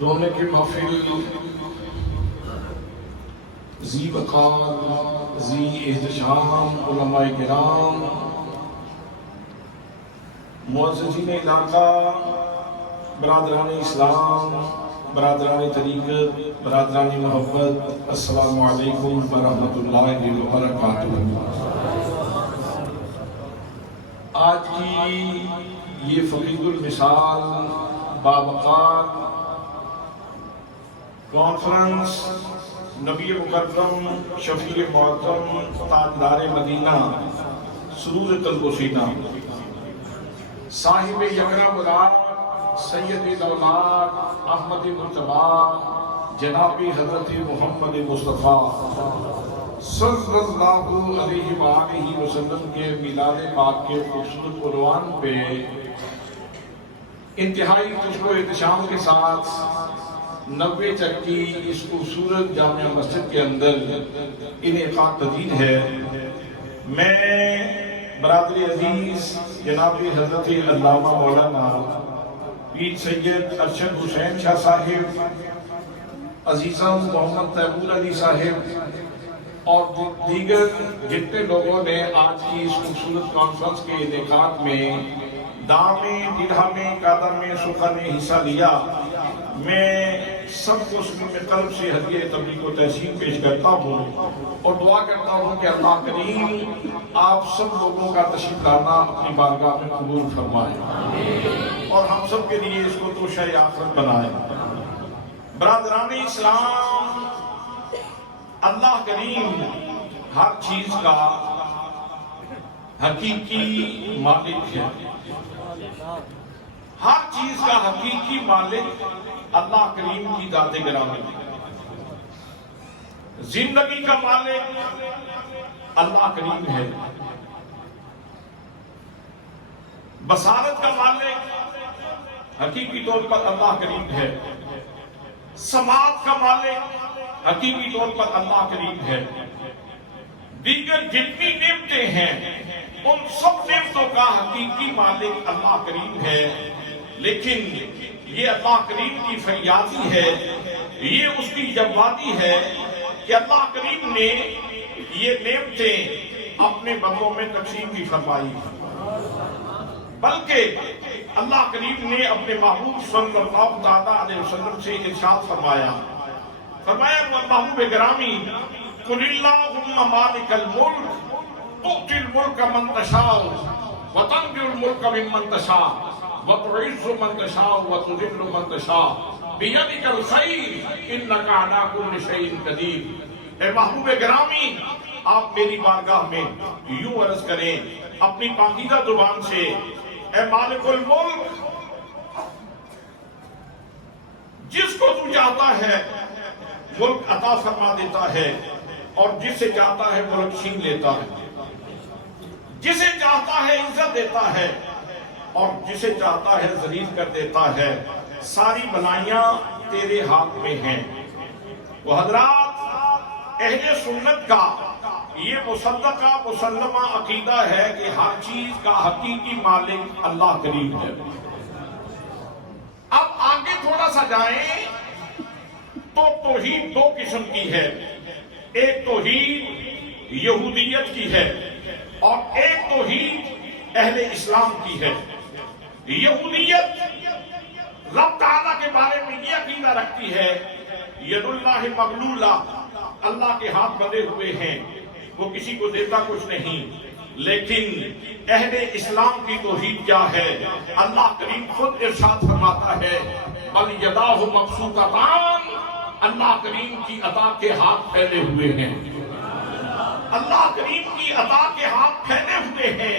رونے کی محفل ذی وقار ذی احتشام علماء کرام معززین علاقہ برادران اسلام برادران طریقت برادران محبت السلام علیکم ورحمۃ اللہ وبرکاتہ۔ آج کی یہ فقید المثال باوقار کانفرنس نبی مکرم شفیع معظم تاجدار مدینہ سرور قلب و سینہ صاحب یکرم العالم سید الاولاد احمد مرتضیٰ جناب حضرت محمد مصطفیٰ صلی اللہ علیہ وآلہ وسلم کے میلاد پاک کے خوبصورت عنوان پہ انتہائی خوشو احتشام کے ساتھ 90 چکی اس خوبصورت جامع مسجد کے اندر انعقاد پذیر ہے۔ میں برادری عزیز جناب حضرت علامہ مولانا پیر سید ارشد حسین شاہ صاحب، عزیزم محمد تیمور علی صاحب اور دیگر جتنے لوگوں نے آج کی اس خوبصورت کانفرنس کے انعقاد میں دام میں درہم میں قدر میں سخن میں حصہ لیا، میں سب کو صمیم قلب سے ہدیہ تبریک و تحسین پیش کرتا ہوں اور دعا کرتا ہوں کہ اللہ کریم آپ سب لوگوں کا تشریف لانا اپنی بارگاہ میں قبول فرمائے اور ہم سب کے لیے اس کو توشہ آخرت بنائے۔ برادران اسلام، اللہ کریم ہر چیز کا حقیقی مالک ہے، ہر چیز کا حقیقی مالک اللہ کریم کی ذات گرامی ہے۔ زندگی کا مالک اللہ کریم ہے، بصارت کا مالک حقیقی طور پر اللہ کریم ہے، سماعت کا مالک حقیقی طور پر اللہ کریم ہے۔ دیگر جتنی نعمتیں ہیں ان سب نعمتوں کا حقیقی مالک اللہ کریم ہے، لیکن یہ اللہ کریم کی فیاضی ہے، یہ اس کی جوادی ہے کہ اللہ کریم نے یہ نعمتیں اپنے بندوں میں تقسیم بھی فرمائی، بلکہ اللہ کریم نے اپنے محبوب صلی اللہ علیہ وسلم سے ارشاد فرمایا محبوب گرامی قل اللہم مالک الملک تؤتی الملک من تشاء وتنزع الملک ممن تشاء وتعز من تشاء وتذل من تشاء بیدک الخیر انک علی کل شیء قدیر۔ اے محبوب گرامی آپ میری بارگاہ میں یوں عرض کریں اپنی پاکیزہ زبان سے، اے مالک الملک، جس کو تو چاہتا ہے ملک عطا فرما دیتا ہے اور جسے چاہتا ہے ملک چھین لیتا ہے، جسے چاہتا ہے عزت دیتا ہے اور جسے چاہتا ہے ذلیل کر دیتا ہے۔ ساری بلائیاں تیرے ہاتھ میں ہیں۔ وہ حضرات اہل سنت کا یہ مصدقہ مسلمہ عقیدہ ہے کہ ہر چیز کا حقیقی مالک اللہ کریم ہے۔ اب آگے تھوڑا سا جائیں تو توحید دو قسم کی ہے، ایک توحید یہودیت کی ہے اور ایک توحید اہل اسلام کی ہے۔ یہودیت رب تعالیٰ کے بارے میں یہ عقیدہ رکھتی ہے ید اللہ مغلولہ، اللہ کے ہاتھ بندھے ہوئے ہیں، وہ کسی کو دیتا کچھ نہیں۔ لیکن اہل اسلام کی توحید کیا ہے؟ اللہ کریم خود ارشاد فرماتا ہے بل یداہ مبسوطتان، اللہ کریم کی عطا کے ہاتھ پھیلے ہوئے ہیں، اللہ کریم کی عطا کے ہاتھ پھیلے ہوئے ہیں،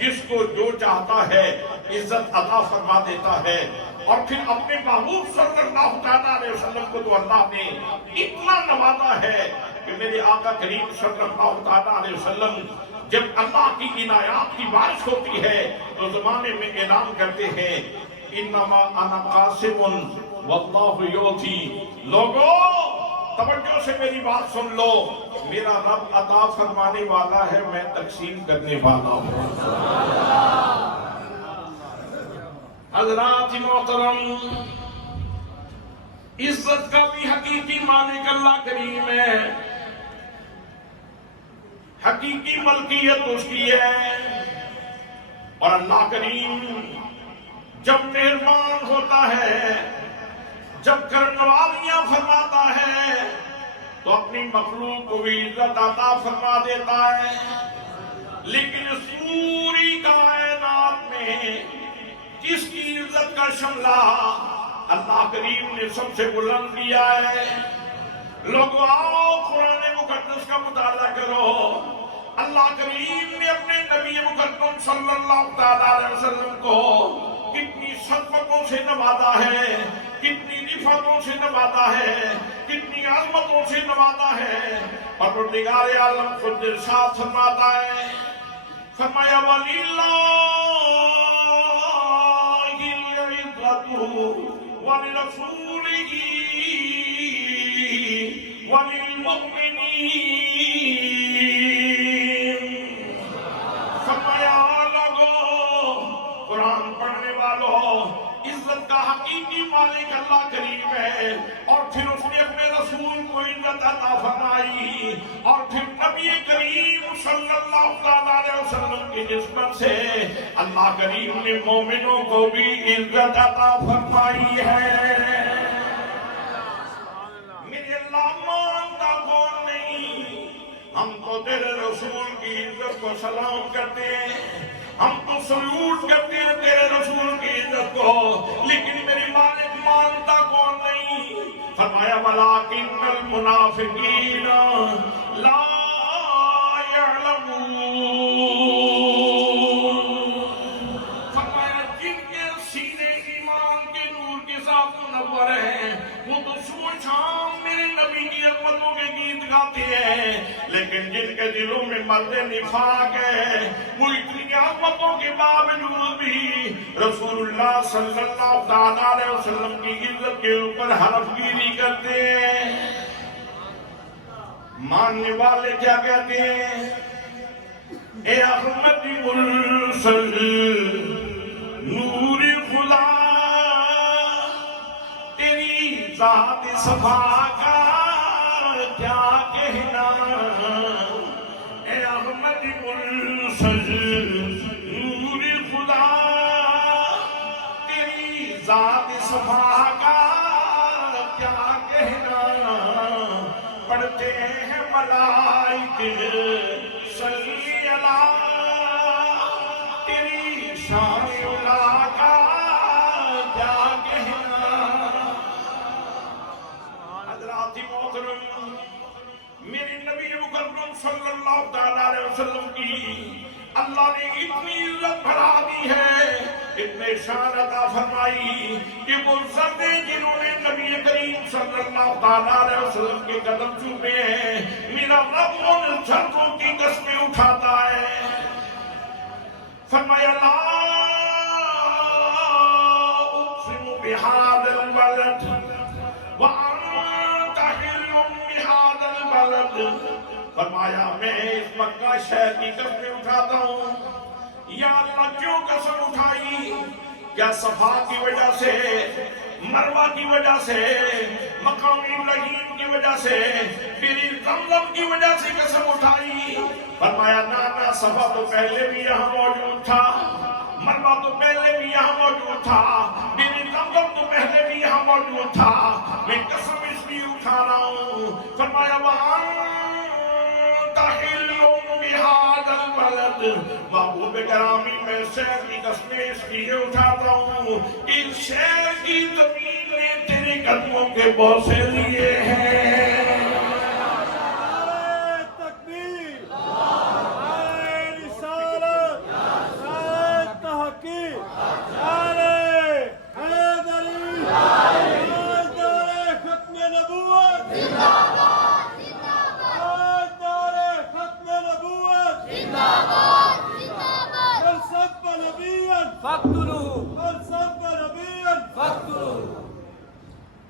جس کو جو چاہتا ہے عزت عطا فرما دیتا ہے۔ اور پھر اپنے محبوب صلی اللہ علیہ وسلم کو تو اللہ نے اتنا نوازا ہے کہ میرے آقا کریم صلی اللہ علیہ وسلم جب اللہ کی عنایات کی بارش ہوتی ہے تو زمانے میں اعلان کرتے ہیں انما انا قاسم واللہ یعطی۔ لوگو توجہ سے میری بات سن لو، میرا رب عطا فرمانے والا ہے، میں تقسیم کرنے والا ہوں۔ حضرات محترم، عزت کا بھی حقیقی مالک اللہ کریم ہے، حقیقی ملکیت اس کی ہے، اور اللہ کریم جب مہربان ہوتا ہے، جب کرنوالیاں فرماتا ہے تو اپنی مخلوق کو بھی عزت عطا فرما دیتا ہے۔ لیکن اس پوری کائنات میں جس کی عزت کا شملہ اللہ کریم نے سب سے بلند کیا ہے، لوگوں آؤ قرآن مقدس کا مطالعہ کرو۔ اللہ کریم نے اپنے نبی مکرم صلی اللہ علیہ وسلم کو کتنی صدقوں سے نوازا ہے، کتنی رفعتوں سے نوازا ہے، کتنی عظمتوں سے نوازا ہے، اور پروردگار عالم خود ارشاد فرماتا ہے، فرمایا وَلِلَّهِ الْعِزَّةُ وَلِرَسُولِهِ وَلِلْمُؤْمِنِينَ۔ فرمایا لوگو، قرآن پڑھنے والوں، عزت کا حقیقی مالک اللہ کریم ہے، اور پھر اس نے اپنے رسول کو عزت عطا فرمائی، اور پھر نبی کریم صلی اللہ علیہ وسلم کی نسبت سے اللہ کریم نے مومنوں کو بھی عزت عطا فرمائی ہے۔ میرے اللہ مانتا کون نہیں، ہم تو تیرے رسول کی عزت کو سلام کرتے ہیں، ہم تو سلوٹ کرتے ہیں تیرے رسول کی عزت کو، لیکن میری مالک مانتا کون نہیں؟ فرمایا وَلَٰكِنَّ الْمُنَافِقِينَ لَا يَعْلَمُونَ۔ فرمایا جن کے سینے ایمان کے نور کے ساتھ منور ہیں، وہ تو صبح شام میرے نبی کی عظمتوں کے گیت گاتے ہیں، لیکن جن کے دلوں میں مرض نفاق ہے، وہ اتنی عظمتوں کے باوجود بھی رسول اللہ صلی اللہ علیہ وسلم کی عزت کے اوپر حرف گیری کرتے ہیں۔ ماننے والے کیا کہتے ہیں؟ اے احمد مرسل نور خدا، تیری ذات صفا کا کیا کہنا، اے احمد مرسل نور خدا، تیری ذات صفا کا کیا کہنا، پڑھتے ہیں ملائکے صلی اللہ، تیری شان اولا کا کیا کہنا۔ حضرات محترم، میرے نبی مکرم صلی اللہ علیہ وسلم کی اللہ نے اتنی عزت بڑھا دی ہے، اتنے شان عطا فرمائی کہ وہ سردے جنہوں نے نبی کریم صلی اللہ علیہ وسلم کے قدم چومے ہیں، میرا رب ان جھرکوں کی قسمیں اٹھاتا ہے۔ فرمایا لا اقسم بہذا البلد وانت حل بہذا البلد، فرمایا میں اس مکہ شہر کی قسمیں اٹھاتا ہوں۔ یا اللہ کیوں قسم اٹھائی؟ کیا صفا کی وجہ سے، مروہ کی وجہ سے، مقام ابراہیم کی وجہ سے، بئر زمزم کی وجہ سے قسم اٹھائی؟ فرمایا نا، صفا تو پہلے بھی یہاں موجود تھا، مروہ تو پہلے بھی یہاں موجود تھا، بئر زمزم تو پہلے بھی یہاں موجود تھا، میں قسم اس لیے اٹھا رہا ہوں۔ فرمایا وَأَنْتَ حِلٌّ بِهَذَا الْبَلَدِ، محبوب گرامی میں شہر کی قسمیں اس لیے اٹھاتا ہوں، اس شہر کی زمین نے تیرے قدموں کے بوسے لیے ہیں۔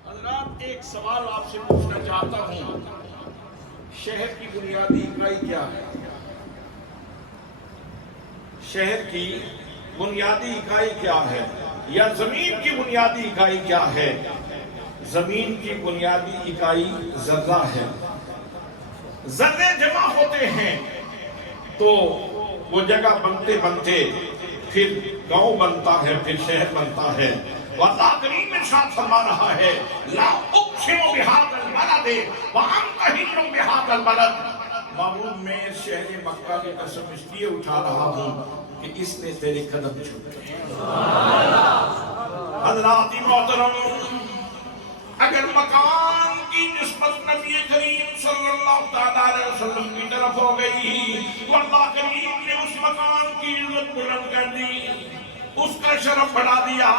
حضرات ایک سوال آپ سے پوچھنا چاہتا ہوں، شہر کی بنیادی اکائی کیا ہے؟ شہر کی بنیادی اکائی کیا ہے، یا زمین کی بنیادی اکائی کیا ہے؟ زمین کی بنیادی اکائی ذرہ ہے. ذرے جمع ہوتے ہیں تو وہ جگہ بنتے بنتے پھر گاؤں بنتا ہے، پھر شہر بنتا ہے. اللہ کریم ارشاد فرما رہا ہے لا اقسم بہذا البلد وانت حل بہذا البلد. معبود میں شہر مکہ کی قسم اس لیے اٹھا رہا ہوں کہ اس نے تیرے قدم چھوٹے. حضرات محترم، اگر مکان کی نسبت نبی کریم صلی اللہ علیہ وسلم کی طرف ہو گئی تو اللہ کریم نے اس مکان کی عزت بلند کر دی، اس کا شرف بڑھا دیا.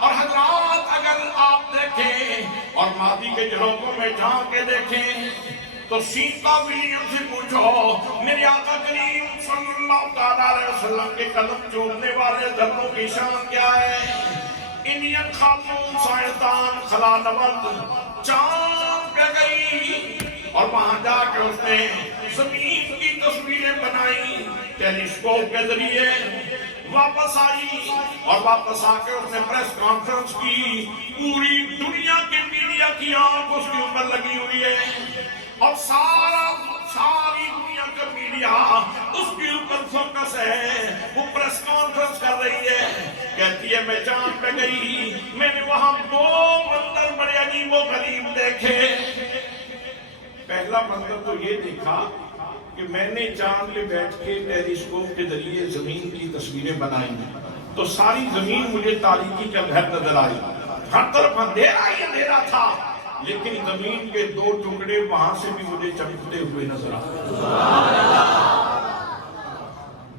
اور حضرات اگر آپ دیکھیں اور ماضی کے جھروکوں میں جھانک کے دیکھیں تو سیتا ولیم سے پوچھو میرے آقا کریم صلی اللہ علیہ وسلم کے قدم چومنے والے ذروں کی شان کیا ہے؟ انڈین خاتون سائنسدان خلا نورد چاند پہ گئی اور وہاں جا کے اس نے زمین کی تصویریں بنائی، ٹیلیسکوپ کے ذریعے واپس آئی اور واپس آ کے اس نے پریس کانفرنس کی. پوری دنیا کی میڈیا کی آنکھ اس کے اوپر لگی ہوئی ہے اور ساری دنیا کا میڈیا اس کے اوپر فوکس ہے. وہ پریس کانفرنس کر رہی ہے، کہتی ہے میں چاند پہ گئی، میں نے وہاں 2 منظر بڑے عجیب و غریب دیکھے. پہلا منظر تو یہ دیکھا کہ میں نے چاند پہ بیٹھ کے ٹیلیسکوپ کے ذریعے زمین کی تصویریں بنائی تو ساری زمین مجھے تاریکی کا گھر نظر آئی. ہر طرف اندھیرا ہی اندھیرا تھا، لیکن زمین کے 2 ٹکڑے وہاں سے بھی مجھے چمکتے ہوئے نظر آئے.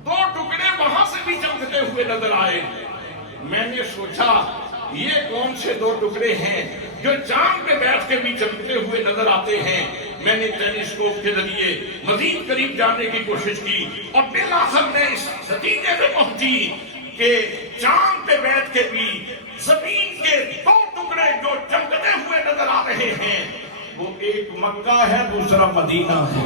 2 ٹکڑے وہاں سے بھی چمکتے ہوئے نظر آئے. میں نے سوچا یہ کون سے 2 ٹکڑے ہیں جو چاند پہ بیٹھ کے بھی چمکتے ہوئے نظر آتے ہیں. میں نے ٹیلیسکوپ کے ذریعے مزید قریب جانے کی کوشش کی اور بالآخر میں اس نتیجے پہ پہنچی کہ چاند پہ بیٹھ کے بھی زمین کے 2 ٹکڑے جو چمکتے ہوئے نظر آ رہے ہیں وہ ایک مکہ ہے، دوسرا مدینہ ہے.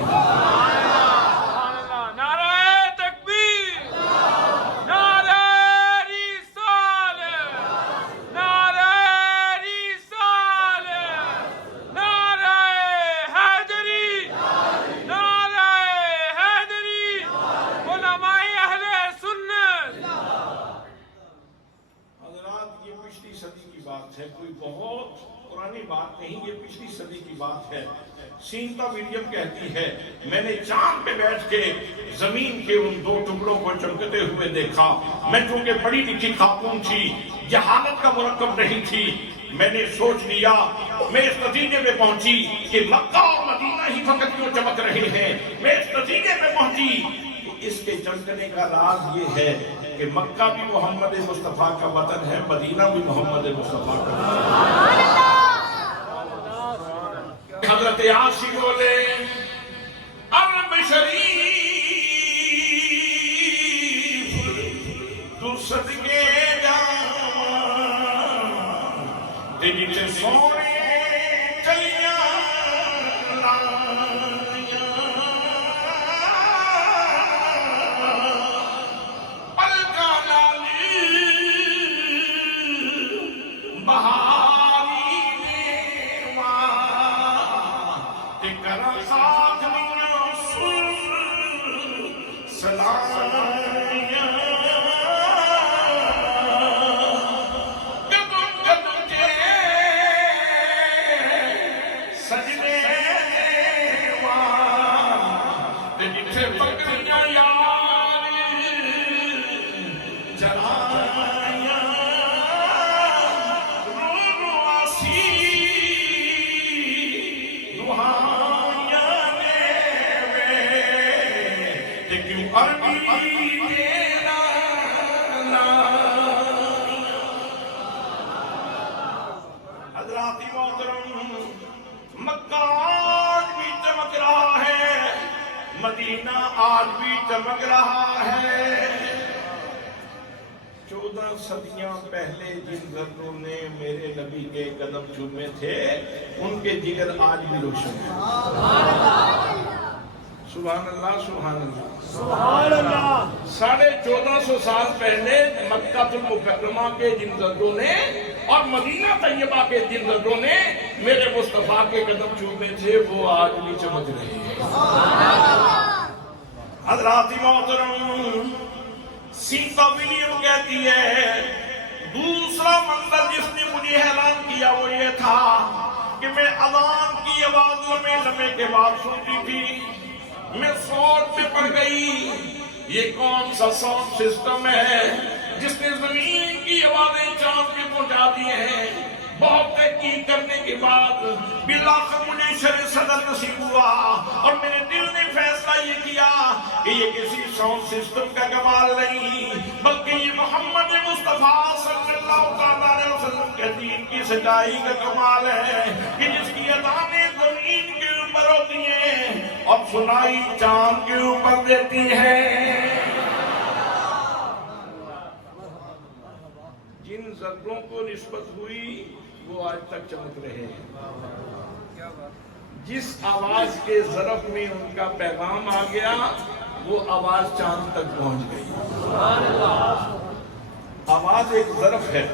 کوئی بہت پرانی بات نہیں، یہ پچھلی صدی کی بات ہے. سینتا ولیم کہتی ہے میں نے چاند پہ بیٹھ کے زمین کے ان 2 ٹکڑوں کو چمکتے ہوئے دیکھا. میں چونکہ پڑھی لکھی خاتون تھی، جہالت کا مرکب نہیں تھی، میں نے سوچ لیا، میں اس نتیجے میں پہنچی کہ مکہ اور مدینہ ہی فقط کیوں چمک رہے ہیں. میں اس نتیجے میں پہنچی کہ اس کے چمکنے کا راز یہ ہے کہ مکہ بھی محمد مصطفیٰ کا وطن ہے، مدینہ بھی محمد مصطفیٰ کا وطن ہے. حضرت عاصی بولے عرب شریف تو صدقے جاواں تے جتے سونے چلیاں مدینہ آج بھی چمک رہا ہے. 14 صدیاں پہلے جن ذروں نے میرے نبی کے قدم چومے تھے ان کے جگر آج بھی روشن ہیں. سبحان اللہ سبحان اللہ سبحان اللہ. 1450 سال پہلے مکہ المکرمہ کے جن زردوں نے اور مدینہ طیبہ کے جن زردوں نے میرے مصطفیٰ کے قدم چومے تھے وہ آج بھی چمک رہے ہیں. حضرات محترم، سیتا ولیم کہتی ہے دوسرا منظر جس نے مجھے حیران کیا وہ یہ تھا کہ میں اذان کی آواز لمحے لمحے کے بعد سنتی تھی. میں سوچ میں پڑ گئی یہ کون سا ساؤنڈ سسٹم ہے جس نے زمین کی آوازیں چاند پہ پہنچا دی ہیں. بہت تحقیق کرنے کے بعد بالآخر مجھے شرع صدر نصیب ہوا اور میرے دل نے فیصلہ یہ کیا کہ یہ کسی ساؤنڈ سسٹم کا کمال نہیں بلکہ یہ محمد مصطفیٰ صلی اللہ علیہ وسلم کے دین کی سچائی کا کمال ہے کہ جس کی اذانیں زمین کے اوپر ہوتی ہیں اور سنائی چاند کے اوپر دیتی ہیں. جن زردوں کو نسبت ہوئی وہ آج تک چمک رہے ہیں. جس آواز کے ظرف میں ان کا پیغام آ گیا وہ آواز چاند تک پہنچ گئی. آواز ایک ظرف ہے،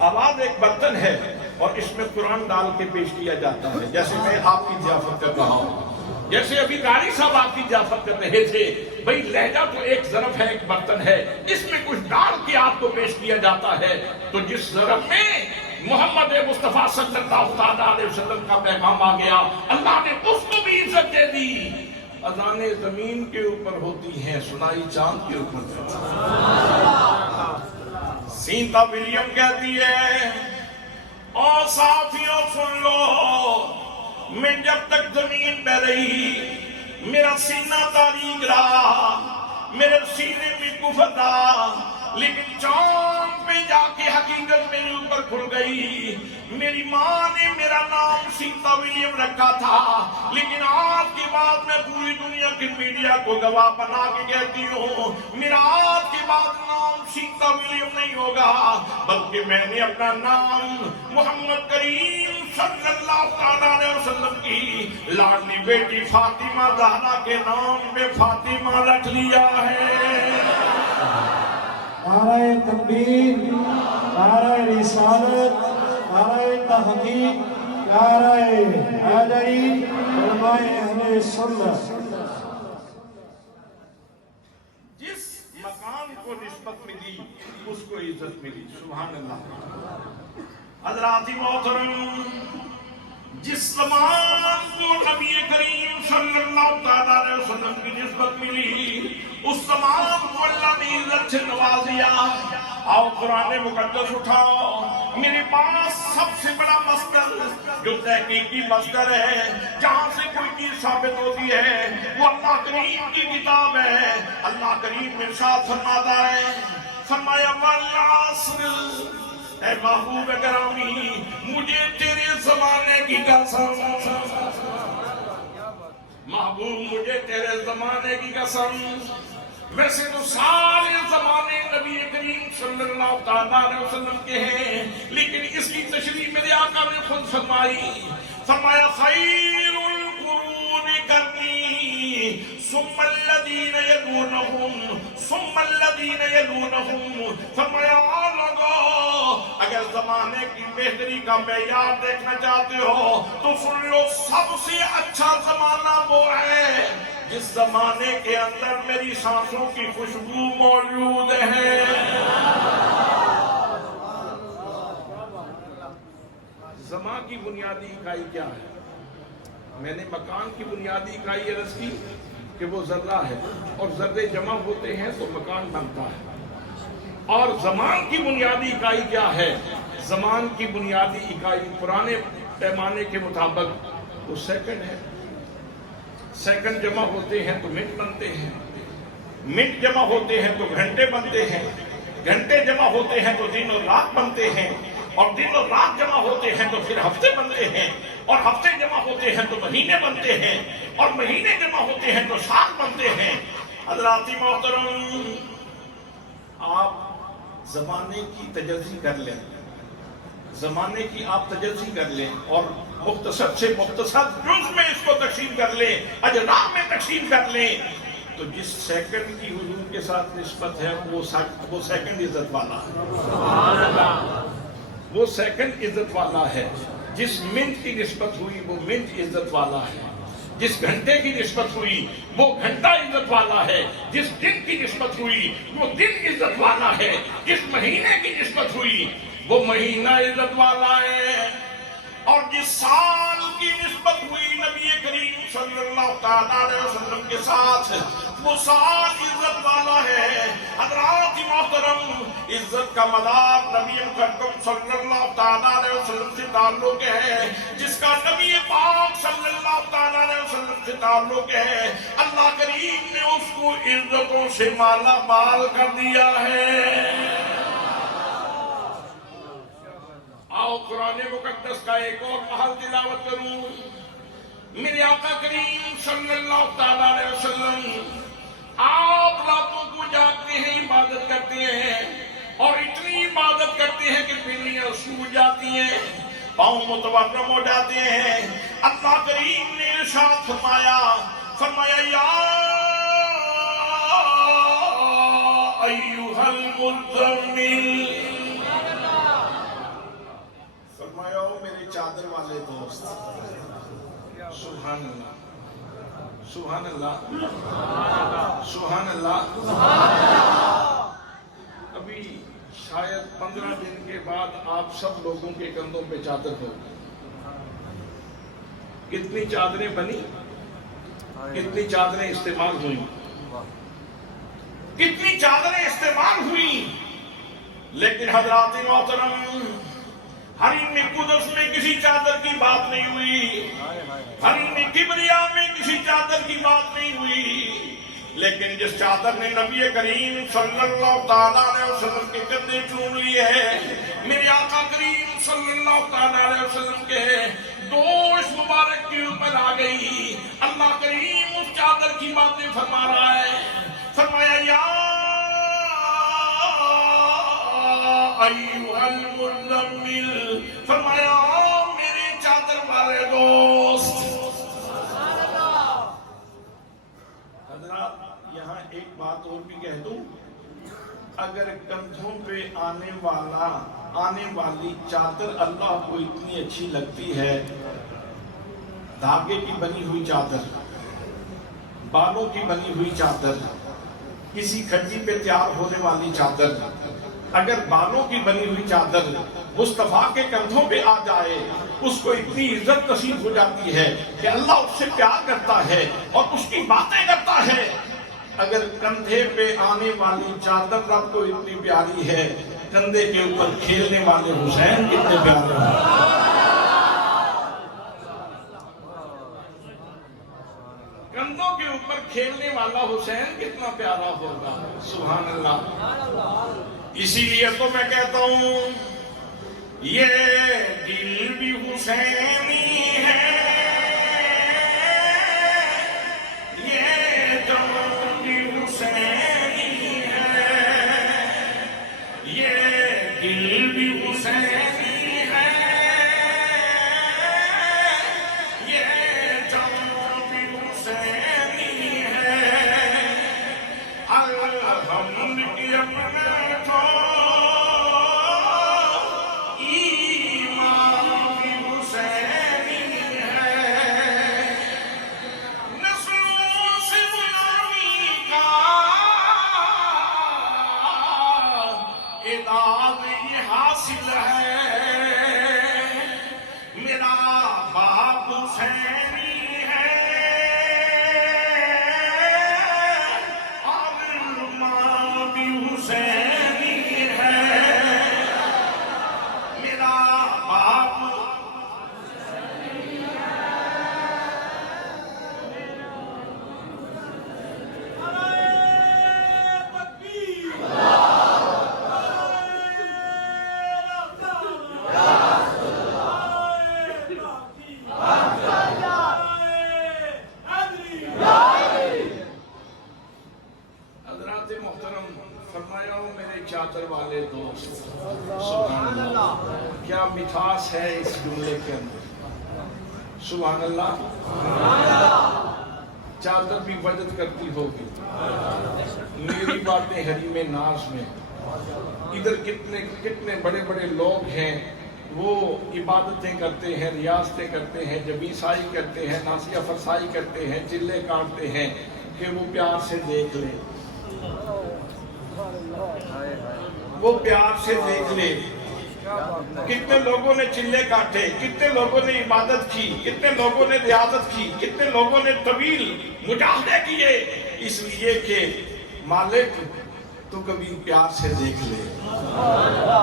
آواز ایک برتن ہے اور اس میں قرآن ڈال کے پیش کیا جاتا ہے. جیسے میں آپ کی ضیافت کر رہا ہوں، جیسے ابھی قاری صاحب آپ کی ضیافت کر رہے تھے. بھئی لہجہ تو ایک ظرف ہے، ایک برتن ہے، اس میں کچھ ڈال کے آپ کو پیش کیا جاتا ہے. تو جس ظرف میں محمد مصطفیٰ صلی اللہ علیہ وسلم کا پیغام آ گیا اللہ نے اس کو بھی عزت دے دی. اذانیں زمین کے اوپر ہوتی ہیں، سنائی چاند کے اوپر. سیتا ولیم کہتی ہے اور صافیوں سن لو، میں جب تک زمین پہ رہی میرا سینہ تاریک رہا، میرے سینے میں کفر تھا، لیکن چاند پہ جا کے حقیقت میرے اوپر کھل گئی. میری ماں نے میرا نام سیتا ولیم رکھا تھا، لیکن آج کے بعد میں پوری دنیا کی میڈیا کو گواہ بنا کے کہتی ہوں میرا آج کے بعد نام سیتا ولیم نہیں ہوگا بلکہ میں نے اپنا نام محمد کریم صلی اللہ علیہ وسلم کی لاڈلی بیٹی فاطمہ زہرا کے نام پہ فاطمہ رکھ لیا ہے. نعرہ تکبیر، نعرہ رسالت، نعرہ تحقیق، نعرہ حیدری، علماء اہل سنت. جس مقام کو نسبت ملی اس کو عزت ملی. سبحان اللہ. حضرات محترم، جس زمان کو نبی کریم صلی اللہ علیہ وسلم کی نسبت ملی اس زمان کو اللہ نے عزت سے نواز دیا. آؤ قرآن مقدس اٹھاؤ، میرے پاس سب سے بڑا مصدر جو تحقیقی مصدر ہے جہاں سے کوئی چیز ثابت ہوتی ہے وہ اللہ کریم کی کتاب ہے. اللہ کریم ارشاد فرماتا ہے، فرمایا والعصر، اے محبوب گرامی مجھے تیرے زمانے کی قسم، محبوب مجھے تیرے زمانے کی قسم. ویسے تو سارے زمانے نبی کریم صلی اللہ علیہ وسلم کے ہیں، لیکن اس کی تشریح میرے آقا نے خود فرمائی. فرمایا خیر القرون قرنی ثم الذین یلونہم ثم الذین یلونہم. فرمایا لوگو اگر زمانے کی بہتری کا معیار دیکھنا چاہتے ہو تو سن لو سب سے اچھا زمانہ وہ ہے جس زمانے کے اندر میری سانسوں کی خوشبو موجود ہے. زمان کی بنیادی اکائی کیا ہے؟ میں نے مکان کی بنیادی اکائی عرض کی کہ وہ ذرہ ہے اور ذرے جمع ہوتے ہیں تو مکان بنتا ہے. اور زمان کی بنیادی اکائی کیا ہے؟ زمان کی بنیادی اکائی پرانے پیمانے کے مطابق وہ سیکنڈ ہے. سیکنڈ جمع ہوتے ہیں تو منٹ بنتے ہیں، منٹ جمع ہوتے ہیں تو گھنٹے بنتے ہیں، گھنٹے جمع ہوتے ہیں تو دن اور رات بنتے ہیں، اور دن اور رات جمع ہوتے ہیں تو پھر ہفتے بنتے ہیں، اور ہفتے جمع ہوتے ہیں تو مہینے بنتے ہیں، اور مہینے جمع ہوتے ہیں تو سال بنتے ہیں. حضرات محترم، آپ زمانے کی تجزی کر لیں. زمانے کی آپ تجزی کر لیں اور مختصر سے مختصر جز میں اس کو تقسیم کر لیں، اجزاء میں تقسیم کر لیں، تو جس سیکنڈ کی حضور کے ساتھ نسبت ہے وہ سیکنڈ عزت والا ہے، وہ سیکنڈ عزت والا ہے۔ جس منٹ کی نسبت ہوئی وہ منٹ عزت والا ہے، جس گھنٹے کی نسبت ہوئی وہ گھنٹہ عزت والا ہے، جس دن کی نسبت ہوئی وہ دن عزت والا ہے، جس مہینے کی نسبت ہوئی وہ مہینہ عزت والا ہے، اور جس سال کی نسبت ہوئی نبی کریم صلی اللہ تعالیٰ علیہ وسلم کے ساتھ وہ سال عزت والا ہے۔ حضرات محترم، عزت کا مدار نبی مکرم صلی اللہ تعالیٰ علیہ وسلم سے تعلق ہے، جس کا نبی پاک صلی اللہ تعالیٰ علیہ وسلم سے تعلق ہے، اللہ کریم نے اس کو عزتوں سے مالا مال کر دیا ہے۔ آؤ قرآن مقدس کا ایک اور محل تلاوت کروں۔ میرے آقا کریم صلی اللہ تعالیٰ علیہ وسلم آپ راتوں کو جاگتے ہیں، عبادت کرتے ہیں، اور اتنی عبادت کرتے ہیں کہ بلیاں سو جاتی ہیں، پاؤں متورم ہو جاتے ہیں۔ اللہ کریم نے ارشاد فرمایا یا ایھا المزمل، فرمایا او میرے چادر والے دوست۔ سبحان اللہ، سبحان اللہ، سبحان اللہ۔ ابھی شاید 15 دن کے بعد آپ سب لوگوں کے کندھوں پہ چادر ہوگی۔ کتنی چادریں بنی، کتنی چادریں استعمال ہوئی، کتنی چادریں استعمال ہوئی، لیکن حضرات محترم، حریم قدس میں کسی چادر کی بات نہیں ہوئی، حریم کبریا میں کسی چادر کی بات نہیں ہوئی، لیکن جس چادر نے نبی کریم صلی اللہ تعالیٰ علیہ وسلم کے کندھے چوم لیے ہیں، میرے آقا کریم صلی اللہ تعالیٰ علیہ وسلم کے دوش مبارک کے اوپر آ گئی۔ اللہ کریم اس چادر کی باتیں فرما رہا ہے، فرمایا یا ایھا المزمل، فرمایا میرے چادر والے دوست۔ حضرات یہاں ایک بات اور بھی کہہ دوں، اگر کندھوں پہ آنے والی چادر اللہ کو اتنی اچھی لگتی ہے، دھاگے کی بنی ہوئی چادر، بالوں کی بنی ہوئی چادر، کسی کھٹی پہ تیار ہونے والی چادر، اگر بالوں کی بنی ہوئی چادر مصطفیٰ کے کندھوں پہ آ جائے، اس کو اتنی عزت نصیب ہو جاتی ہے کہ اللہ اس سے پیار کرتا ہے اور اس کی باتیں کرتا ہے۔ اگر کندھے پہ آنے والی چادر رب کو اتنی پیاری ہے، کندھے کے اوپر کھیلنے والے حسین کتنے پیارے ہیں۔ کندھوں کے اوپر کھیلنے والا حسین کتنا پیارا ہوگا، سبحان اللہ۔ اسی لیے تو میں کہتا ہوں یہ دل بھی حسینی ہے، یہ جان بھی حسینی ہے، یہ دل بھی حسینی ہے، یہ جان بھی حسینی ہے۔ الحمد کی اپنے حاصل ہے، کیا مٹھاس ہے اس جملے کے اندر، سبحان اللہ۔ چادر بھی وجد کرتی ہوگی، میری باتیں حریم ناز میں، ادھر کتنے بڑے بڑے لوگ ہیں، وہ عبادتیں کرتے ہیں، ریاستیں کرتے ہیں، جبیں سائی کرتے ہیں، ناسیہ فرسائی کرتے ہیں، چلے کاٹتے ہیں کہ وہ پیار سے دیکھ لے، وہ پیار سے دیکھ لے۔ کتنے لوگوں نے چلے کاٹے، کتنے لوگوں نے عبادت کی، کتنے لوگوں نے ریاضت کی، کتنے لوگوں نے طویل مجاہدے کیے، اس لیے کہ مالک تو کبھی پیار سے دیکھ لے،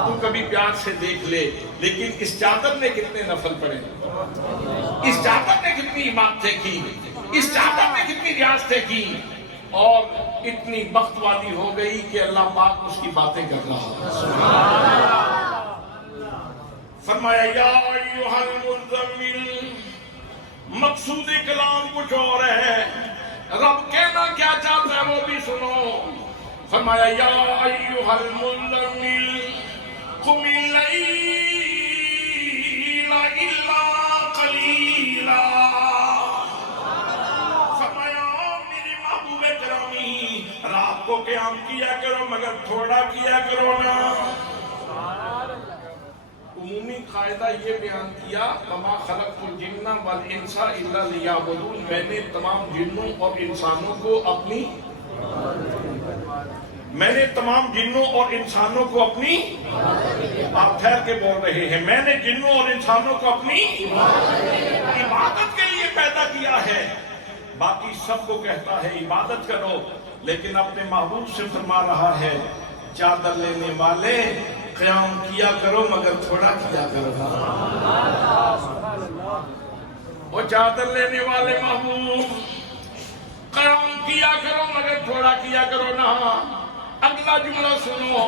تو کبھی پیار سے دیکھ لے۔ لیکن اس چادر نے کتنے نفل پڑے، اس چادر نے کتنی عبادتیں کی، اس چادر نے کتنی ریاضتیں کی، اور اتنی بخت والی ہو گئی کہ اللہ پاک اس کی باتیں کر رہا۔ فرمایا یا ایھا المزمل، مقصود کلام کچھ اور ہے، رب کہنا کیا چاہتا ہے وہ بھی سنو۔ فرمایا یا ایھا المزمل قم اللیل الا قلیلا، فرمایا میرے محبوب گرامی رات کو قیام کیا کرو مگر تھوڑا کیا کرو نا۔ عمومی قاعدہ یہ بیان کیا وما خلقت الجن والانس الا لیعبدون، میں نے تمام جنوں اور انسانوں کو اپنی آپ ٹھہر کے بول رہے ہیں، میں نے جنوں اور انسانوں کو اپنی عبادت کے لیے پیدا کیا ہے۔ باقی سب کو کہتا ہے عبادت کرو، لیکن اپنے محبوب سے فرما رہا ہے چادر لینے والے قیام کیا کرو مگر تھوڑا کیا کرو۔ وہ چادر لینے والے محبوب قیام کیا کرو مگر تھوڑا کیا کرو نا۔ اگلا جملہ سنو،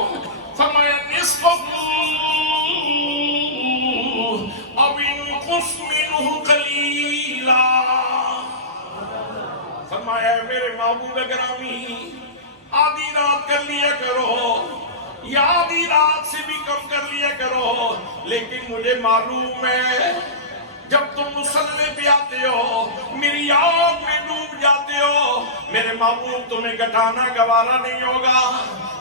فرمایا نصفہ او انقص منہ قلیلا، فرمایا میرے محبوب گرامی آدھی رات کر لیا کرو یا آدھی رات سے بھی کم کر لیا کرو، لیکن مجھے معلوم ہے جب تم مصلی پہ آتے ہو میری یاد میں ڈوب جاتے ہو، میرے محبوب تمہیں گھٹانا گوارا نہیں ہوگا۔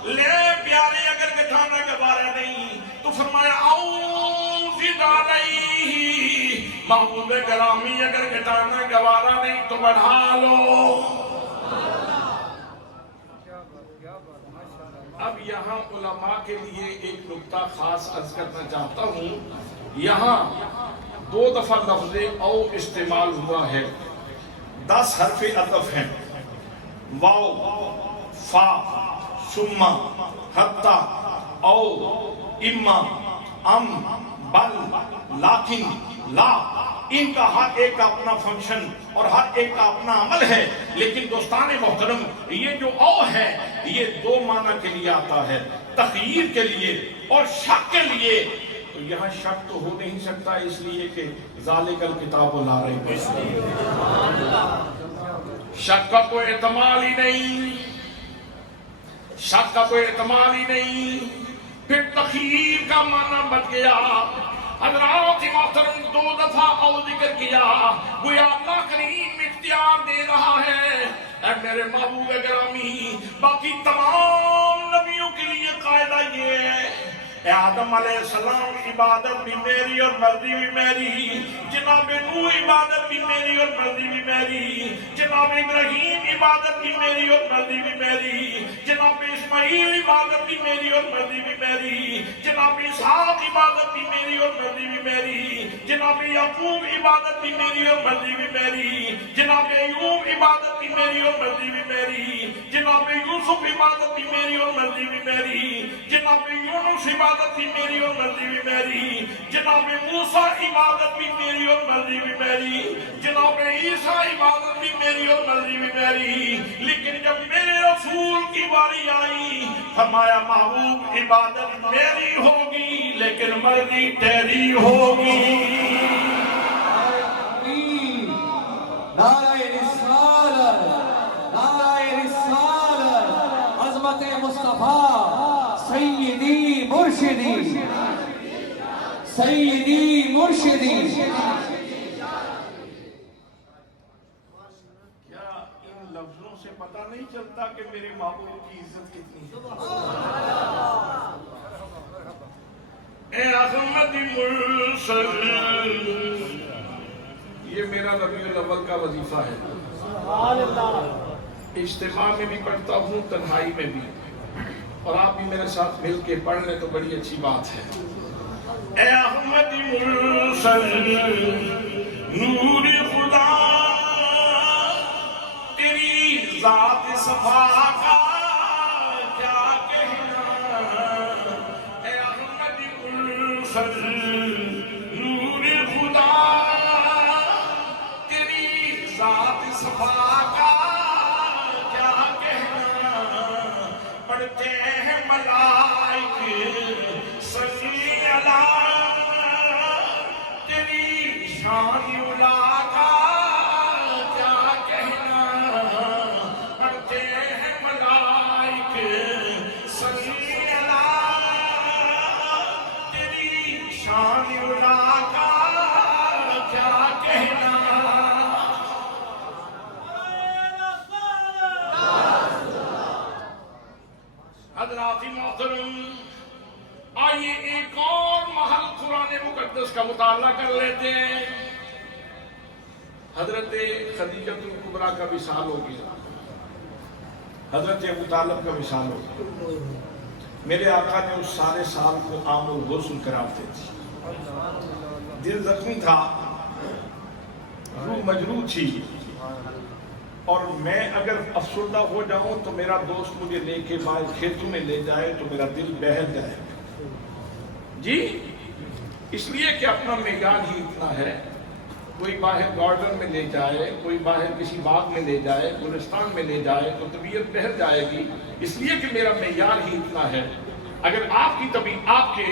لے پیارے اگر گھٹانا گوارا نہیں تو فرمایا زد علیہ، محبوب گرامی اگر گھٹانا گوارا نہیں تو بڑھا لو۔ اب یہاں علماء کے لیے ایک نکتہ خاص عرض کرنا چاہتا ہوں، یہاں 2 دفعہ لفظ او استعمال ہوا ہے، 10 حرف عطف ہیں، واو، فا، ثم، حتی، او، اما، ام، بل، لیکن، لا، ان کا ہر ایک کا اپنا فنکشن اور ہر ایک کا اپنا عمل ہے، لیکن دوستان محترم یہ جو او ہے یہ 2 معنی کے لیے آتا ہے، تخییر کے لیے اور شک کے لیے۔ تو یہاں شک تو ہو نہیں سکتا اس لیے کہ ذالک الکتاب لا ریب فیہ، شک کا کوئی احتمال ہی نہیں، شک کا کوئی احتمال ہی نہیں۔ پھر تخییر کا معنی بچ گیا۔ حضرات محترم 2 دفعہ او ذکر کیا، گویا اللہ کریم اختیار دے رہا ہے اے میرے محبوب گرامی، باقی تمام نبیوں کے لیے قاعدہ یہ ہے، اے آدم علیہ السلام عبادت بھی میری اور مرضی بھی میری، جناب نوح عبادت بھی میری اور مرضی بھی میری، جناب ابراہیم عبادت بھی میری اور مرضی بھی میری، جناب اسماعیل عبادت بھی میری اور مرضی بھی میری، جناب اسحاق عبادت بھی میری اور مرضی بھی میری، جناب یعقوب عبادت بھی میری اور مرضی بھی میری، جناب ایوب عبادت بھی میری اور مرضی بھی میری، جناب یوسف عبادت بھی میری اور مرضی بھی میری، جناب یونس عبادت بھی میری اور مرضی بھی میری، جناب موسیٰ عبادت بھی میری اور مرضی بھی میری، جناب عیسیٰ عبادت بھی میری اور مرضی بھی میری، لیکن جب میرے رسول کی باری آئی فرمایا محبوب عبادت میری ہوگی لیکن مرضی تیری ہوگی۔ نعرہ رسالت، نعرہ رسالت، عظمت مصطفیٰ، سیدی مرشدی سیدی مرشدی. کیا ان لفظوں سے پتہ نہیں چلتا کہ میرے محبوب کی عزت کتنی ہے؟ اے احمد مرسل، یہ میرا ربیع الاول کا وظیفہ ہے. اجتماع میں بھی پڑھتا ہوں، تنہائی میں بھی، اور آپ بھی میرے ساتھ مل کے پڑھ لیں تو بڑی اچھی بات ہے. اے احمد مرسل نور خدا، تیری ذات صفا کا کیا کہنا. اے احمد مرسل نور خدا، تیری ذات صفا کا کیا کہنا. پڑھتے ہیں ملائک صلی اللہ، تیری شان علا کا کیا کہنا. پڑھتے ہیں ملائک صلی اللہ، تیری شان علا کا کیا کہنا. حضرات محترم، آئیے ایک اور محل قرآن مقدس کا مطالعہ کر لیتے ہیں. حضرت خدیجہ الکبریٰ کا وصال ہو گیا، حضرت ابو طالب کا وصال ہو گیا. میرے آقا نے اس سارے سال کو عام الغسل قرار دے دی. دل زخمی تھا، روح مجروح تھی، اور میں اگر افسردہ ہو جاؤں تو میرا دوست مجھے لے کے باہر کھیتوں میں لے جائے تو میرا دل بہل جائے جی. اس لیے کہ اپنا معیار ہی اتنا ہے. کوئی باہر گارڈن میں لے جائے، کوئی باہر کسی باغ میں لے جائے، گلستان میں لے جائے تو طبیعت بہل جائے گی. اس لیے کہ میرا معیار ہی اتنا ہے. اگر آپ کی طبیعت، آپ کے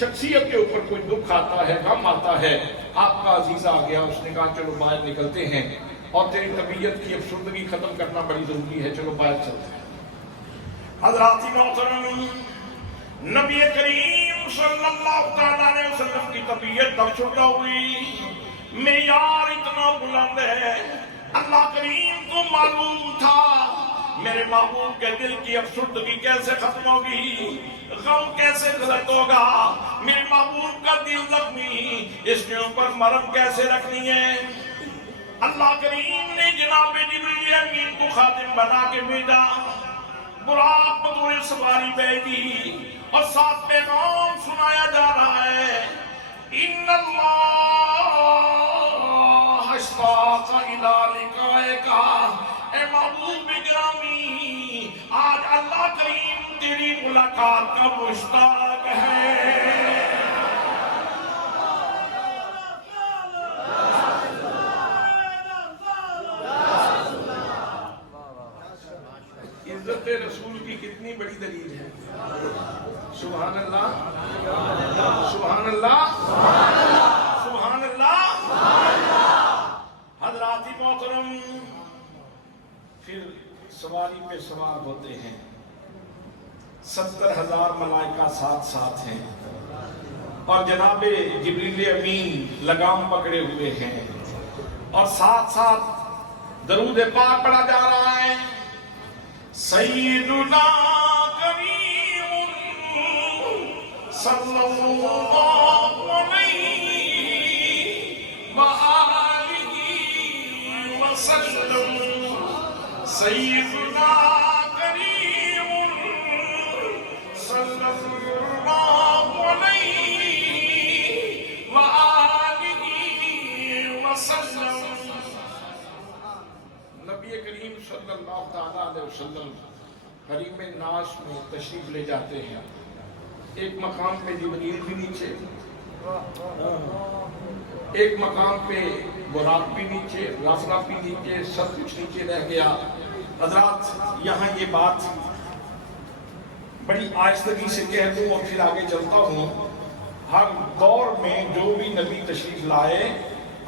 شخصیت کے اوپر کوئی دکھ آتا ہے، غم آتا ہے، آپ کا عزیز آ گیا، اس نے کہا چلو باہر نکلتے ہیں اور تیری طبیعت کی افسردگی ختم کرنا بڑی ضروری ہے، چلو باہر چلتے ہیں. حضرات محترم، نبی کریم صلی اللہ علیہ وسلم کی طبیعت افسردہ ہوئی، معیار اتنا بلند ہے. اللہ کریم کو معلوم تھا میرے محبوب کے دل کی افسردگی کیسے ختم ہوگی، غم کیسے غلط ہوگا، میرے محبوب کا دل زخمی، اس کے اوپر مرہم کیسے رکھنی ہے. اللہ کریم نے جناب جبریل امین کو خادم بنا کے بھیجا، براق بطور سواری بھیجی، اور ساتھ پیغام سنایا جا رہا ہے، ان اللہ اشتاق الی لقائک. اے محبوب گرامی، آج اللہ کریم تیری ملاقات کا مشتاق ہے. عزت رسول کی کتنی بڑی دلیل ہے. سبحان اللہ، سبحان اللہ، سبحان اللہ. حضرات محترم، پھر سواری پہ سوار ہوتے ہیں. 70,000 ملائکہ ساتھ ساتھ ہیں، اور جناب جبریل امین لگام پکڑے ہوئے ہیں، اور ساتھ ساتھ درود پاک پڑھا جا رہا ہے. سیدنا کریم صلی اللہ علیہ وآلہ وسلم. سیدنا کریم صلی اللہ علیہ وآلہ وسلم. نبی کریم صلی اللہ علیہ وسلم حریم ناس میں تشریف لے جاتے ہیں. ایک مقام پہ جبریل بھی نیچے، ایک مقام پہ براق بھی نیچے، رافرہ بھی نیچے، سب کچھ نیچے رہ گیا. حضرات، یہاں یہ بات بڑی آہستگی سے کہہ دوں اور پھر آگے چلتا ہوں. ہر دور میں جو بھی نبی تشریف لائے،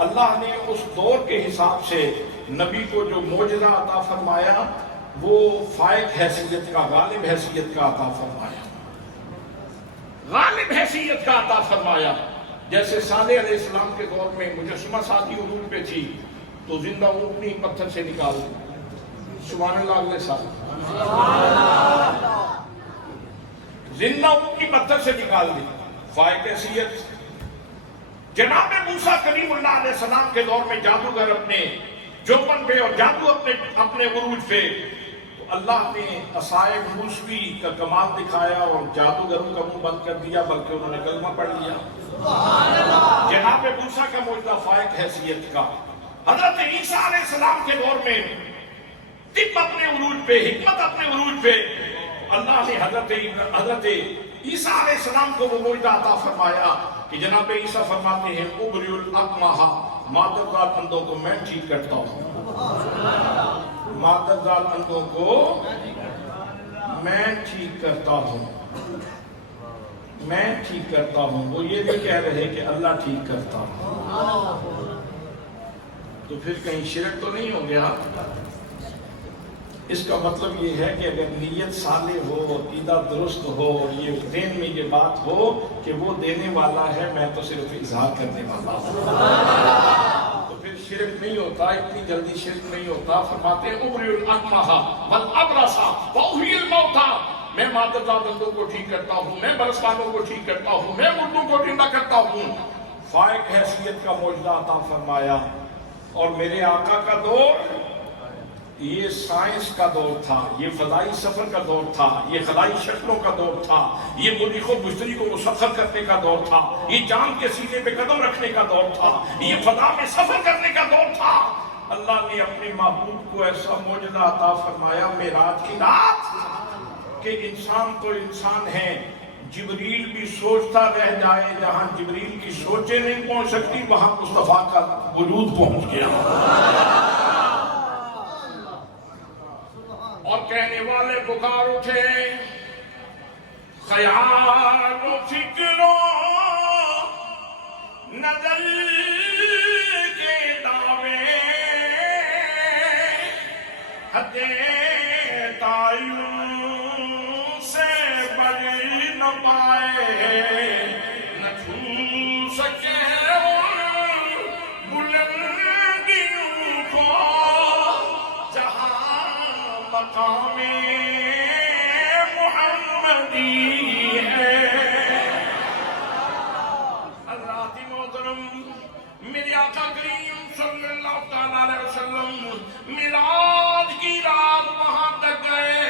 اللہ نے اس دور کے حساب سے نبی کو جو معجزہ عطا فرمایا وہ فائق حیثیت کا، غالب حیثیت کا عطا فرمایا. غالب غالب حیثیت کا عطا فرمایا. جیسے صالح علیہ السلام کے دور میں مجسمہ سازی عروج پہ تھی تو زندہ اونٹنی پتھر سے نکال دی. سبحان اللہ. اگلے سال زندہ اونٹنی پتھر سے نکال دی. فائق حیثیت. جناب موسیٰ کلیم اللہ علیہ السلام کے دور میں جادوگر اپنے جوبن پہ اور جادو اپنے عروج پہ، تو اللہ نے عصائے موسوی کا کمال دکھایا اور جادوگروں کا منہ بند کر دیا، بلکہ انہوں نے کلمہ پڑھ لیا. جناب موسیٰ کا معجزہ فائق حیثیت کا. حضرت عیسیٰ علیہ السلام کے دور میں طب اپنے عروج پہ، حکمت اپنے عروج پہ، اللہ نے حضرت عیسیٰ علیہ السلام کو وہ معجزہ عطا فرمایا کہ جناب عیسیٰ فرماتے ہیں ابری الاکمہ، مادرزاد اندھوں کو میں ٹھیک کرتا ہوں. مادرزاد اندھوں کو میں ٹھیک کرتا ہوں. میں ٹھیک کرتا ہوں. وہ یہ بھی کہہ رہے کہ اللہ ٹھیک کرتا ہوں. تو پھر کہیں شرک تو نہیں ہو گیا؟ اس کا مطلب یہ ہے کہ اگر نیت صالح ہو، عقیدہ درست ہو اور یہ ذہن میں یہ بات ہو کہ وہ دینے والا ہے، میں تو صرف اظہار کرنے والا ہوں، تو پھر شرک نہیں ہوتا. اتنی جلدی شرک نہیں ہوتا. فرماتے ہیں ابری الاکمہ والابرص واحیی الموتیٰ، میں مادرزاد اندھوں کو ٹھیک کرتا ہوں، میں برسانوں کو ٹھیک کرتا ہوں، میں مردوں کو زندہ کرتا ہوں. فائق حیثیت کا معجزہ عطا فرمایا. اور میرے آقا کا دور یہ سائنس کا دور تھا، یہ فضائی سفر کا دور تھا، یہ خلائی شکلوں کا دور تھا، یہ مریخ و مشتری کو مسخر کرنے کا دور تھا، یہ چاند کے سینے پہ قدم رکھنے کا دور تھا، یہ فضا میں سفر کرنے کا دور تھا. اللہ نے اپنے محبوب کو ایسا معجزہ عطا فرمایا معراج کی رات کہ انسان تو انسان ہے، جبریل بھی سوچتا رہ جائے. جہاں جبریل کی سوچیں نہیں پہنچ سکتی وہاں مصطفیٰ کا وجود پہنچ گیا. اور کہنے والے پکار اٹھے خیال و فکر و نظر کے دعوے حد تعین سے بڑھ نہ پائے، نہ چھو سکے بلندیوں کو جہاں مقام محمدی ہے. حضرات محترم، میرے آقا کریم صلی اللہ تعالیٰ علیہ وسلم میلاد کی رات وہاں تک گئے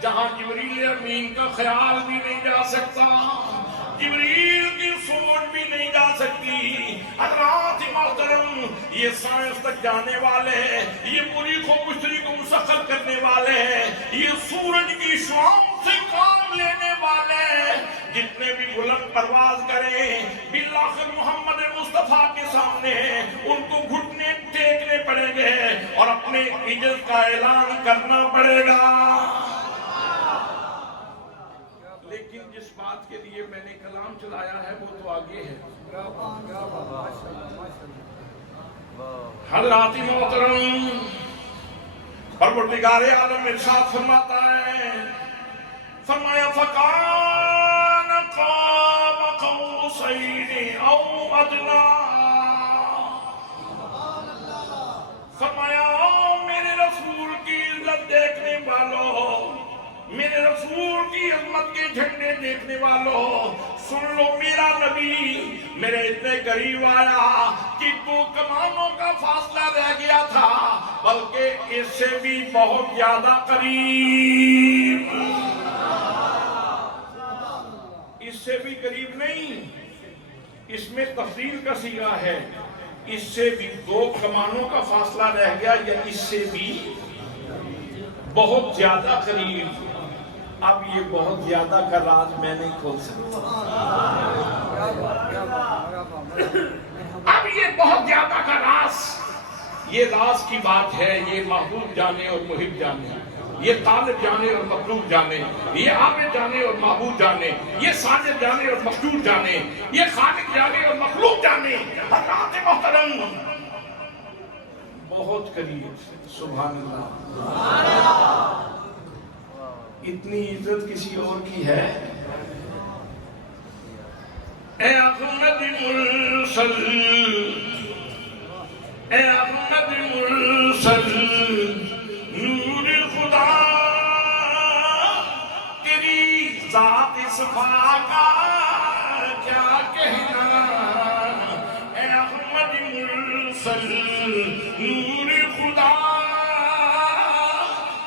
جہاں جبریل امین کا خیال بھی نہیں جا سکتا، جبریل کی سوچ بھی نہیں جا سکتی. حضرات محترم، یہ سائنس تک جانے والے، یہ مریخ و مشتری کو مسخر کرنے والے، یہ سورج کی شعاؤں سے کام لینے والے، جتنے بھی بلند پرواز کریں بالآخر محمد مصطفیٰ کے سامنے ان کو گھٹنے ٹیکنے پڑیں گے اور اپنے عجز کا اعلان کرنا پڑے گا. لیکن جس بات کے لیے میں نے کلام چلایا ہے وہ تو آگے ہے. حضرات محترم، پروردگار عالم ارشاد فرماتا ہے، فرمایا فَكَانَ قَابَ قَوْسَيْنِ أَوْ أَدْنَىٰ. فرمایا میرے رسول کی عزت دیکھنے والوں، میرے رسول کی عظمت کے جھنڈے دیکھنے والوں، سن لو میرا نبی میرے اتنے قریب آیا کہ 2 کمانوں کا فاصلہ رہ گیا تھا، بلکہ اس سے بھی بہت زیادہ قریب. اس سے بھی قریب نہیں، اس میں تفصیل کا صیغہ ہے. اس سے بھی 2 کمانوں کا فاصلہ رہ گیا یا اس سے بھی بہت زیادہ قریب. اب یہ بہت زیادہ کا راز میں نہیں کھول سکتا. اب یہ بہت زیادہ کا راز، یہ راز کی بات ہے. یہ محبوب جانے اور محب جانے، یہ طالب جانے اور مطلوب جانے، یہ عابد جانے اور معبود جانے، یہ ساجد جانے اور مسجود جانے، یہ خالق جانے اور مخلوق جانے. حضرات محترم، بہت قریب. سبحان اللہ. اتنی عزت کسی اور کی ہے؟ اے احمد مرسل، اے احمد مرسل نور خدا، تیری ذات صفا کا کیا کہنا، اے احمد مرسل نور خدا،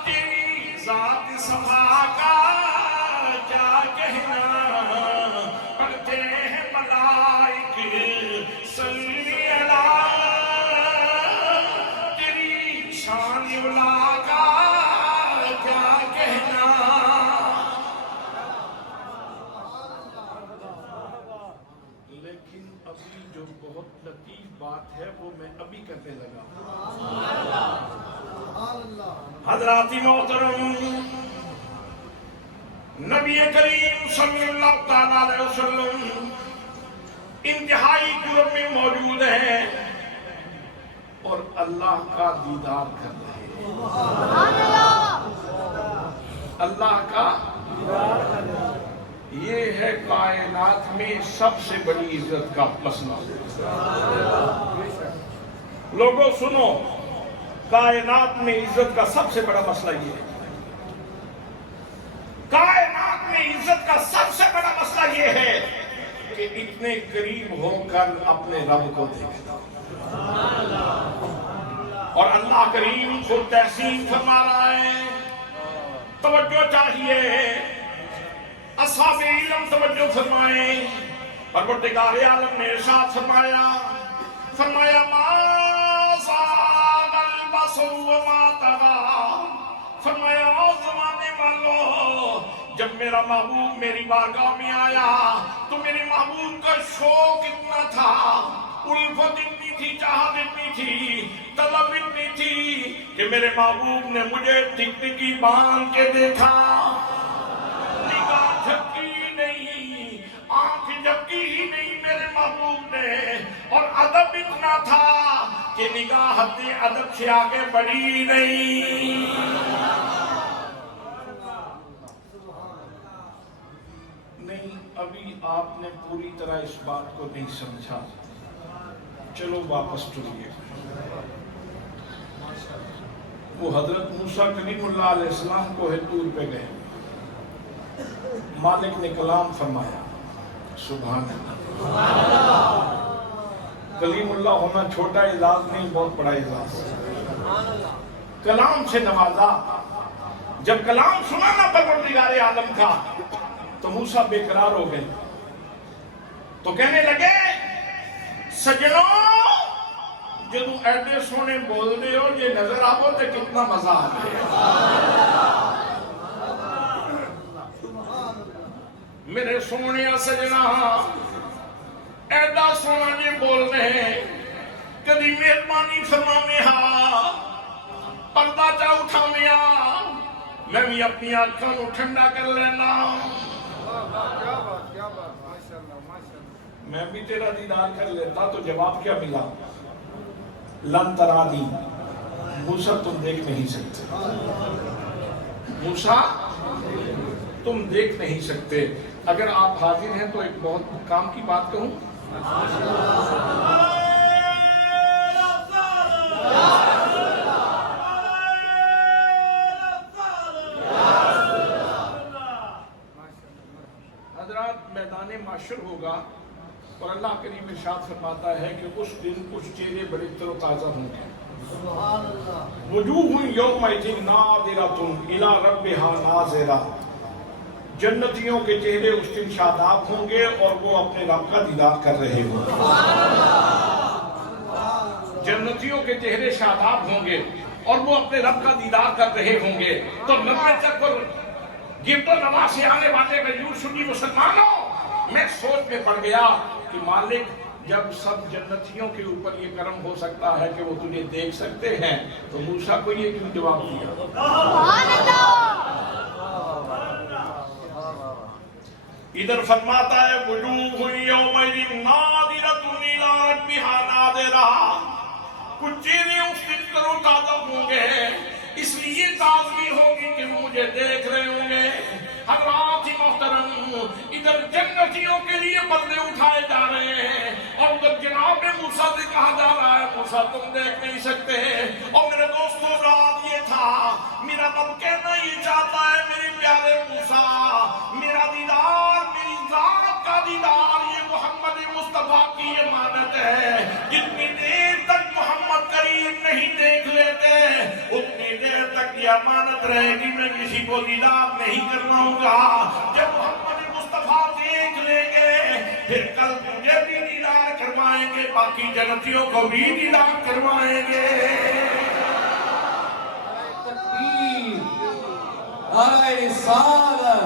تیری ذات صفا کا کیا کہنا، پڑھتے ہیں ملائک صلی اللہ، تیری شان اولا کا کیا کہنا۔ لیکن ابھی جو بہت لطیف بات ہے وہ میں ابھی کرنے لگا۔ حضرات محترم، نبی کریم صلی اللہ تعالیٰ علیہ وسلم انتہائی قرب میں موجود ہیں اور اللہ کا دیدار کر رہے ہیں۔ اللہ کا یہ ہے کائنات میں سب سے بڑی عزت کا مسئلہ۔ لوگوں سنو، کائنات میں عزت کا سب سے بڑا مسئلہ یہ ہے، کائنات میں عزت کا سب سے بڑا مسئلہ یہ ہے کہ اتنے قریب ہو کر اپنے رب کو دیکھنا، اور اللہ کریم خود تحسین فرما رہا ہے۔ توجہ چاہیے، اصحاب علم توجہ فرمائیں۔ پروردگار عالم نے ارشاد فرمایا، ما زاغ البصر وما طغى، فرمایا او زمانے والو، جب میرا محبوب میری بارگاہ میں آیا تو میرے محبوب کا شوق اتنا تھا، الفت اتنی تھی، چاہت اتنی تھی، طلب اتنی تھی کہ میرے محبوب نے مجھے ٹکٹکی باندھ کے دیکھا، نگاہ جھپکی نہیں، آنکھ جھپکی ہی نہیں میرے محبوب نے، اور ادب اتنا تھا کہ نگاہ حد ادب سے آگے بڑھی نہیں۔ نہیں، ابھی آپ نے پوری طرح اس بات کو نہیں سمجھا، چلو واپس چلیے۔ وہ حضرت موسیٰ کلیم اللہ علیہ السلام کو طور پہ گئے، مالک نے کلام فرمایا، سبحان اللہ۔ کلیم اللہ ہونا چھوٹا اعزاز نہیں، بہت بڑا اعزاز، کلام سے نوازا۔ جب کلام سنا نا پروردگار عالم کا تو موسیٰ بے قرار ہو گئے، تو کہنے لگے سجنوں جدو ایڈے سونے بول دے ہو یہ نظر آبو تے کتنا مزہ آتے ہیں۔ میرے سونے سجنا ایڈا سونا یہ بول رہے ہیں، کدی مہربانی فرما میں ہاں پردہ چا اٹھا میں میں بھی اپنی آنکھوں کو ٹھنڈا کر لینا، میں بھی تیرا دیدار کر لیتا۔ تو جواب کیا ملا؟ لن ترانی، موسیٰ تم دیکھ نہیں سکتے، موسیٰ تم دیکھ نہیں سکتے۔ اگر آپ حاضر ہیں تو ایک بہت کام کی بات کہوں، حضرات میدان معشر ہوگا اور اللہ کریم ارشاد فرماتا ہے کہ اس دن کچھ چہرے بڑے تر و تازہ ہوں گے، وجوہ یومئذ ناظرۃ الی ربہا ناظرہ، جنتیوں کے چہرے اس دن شاداب ہوں گے اور وہ اپنے رب کا دیدار کر رہے ہوں گے۔ جنتیوں کے چہرے شاداب ہوں گے اور وہ اپنے رب کا دیدار کر رہے ہوں گے۔ تو نبی تک پر گرد و نواح سے آنے والے غیور سنی مسلمانوں، میں سوچ میں پڑ گیا کہ مالک جب سب جنتیوں کے اوپر یہ کرم ہو سکتا ہے کہ وہ تجھے دیکھ سکتے ہیں تو موسیٰ کو یہ کیوں جواب دیا؟ ادھر فرماتا ہے وجوہ یومئذ ناظرۃ الی ربہا ناظرہ، کچھ چہرے اس دن تر و تازہ ہوں گے، اس لیے تازگی ہوگی کہ وہ مجھے دیکھ رہے ہوں گے۔ حضرات محترم، ادھر جنتیوں کے لیے بدلے اٹھائے جا رہے ہیں اور ادھر جناب موسیٰ سے کہا جا رہا ہے موسیٰ تم دیکھ نہیں سکتے. اور میرے دوستوں رات یہ تھا میرا رب کہنا یہ چاہتا ہے میرے پیارے موسیٰ میرا دیدار میری ذات کا دیدار یہ محمد مصطفیٰ کی امانت ہے. جتنی دیر تک محمد کریم نہیں دیکھ لیتے اتنی دیر تک یہ امانت رہے گی میں کسی کو دیدار نہیں کرواؤں گا. جب محمد مصطفیٰ دیکھ لیں گے پھر کل مجھے بھی دیدار کروائیں گے باقی جنتیوں کو بھی دیدار کروائیں گے. تکبیر نعرہ رسالت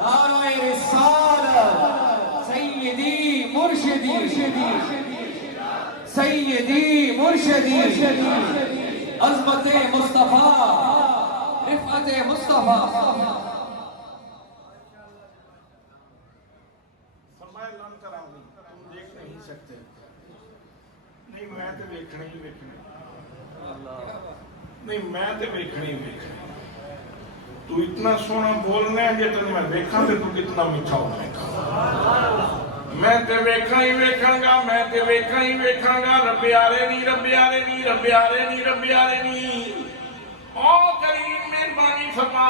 نعرہ رسالت سیدی مرشدی سیدی مرشدی عظمت مصطفیٰ رفعت مصطفیٰ. فرمایا لن ترانی تم دیکھ نہیں سکتے. نہیں میں تے ویکھنا ہی ویکھنا نہیں میں تے ویکھنا ہی ویکھنا. تو اتنا سونا بولنا ہے جے تن میں ویکھاں تے تو کتنا میٹھا ہونے کا. میں تے ویکھاں ہی ویکھاں گا میں تے ویکھاں ہی ویکھاں گا. رب یارے نی رب یارے نی رب یارے نی رب یارے نی. او کریم مہربانی فرما.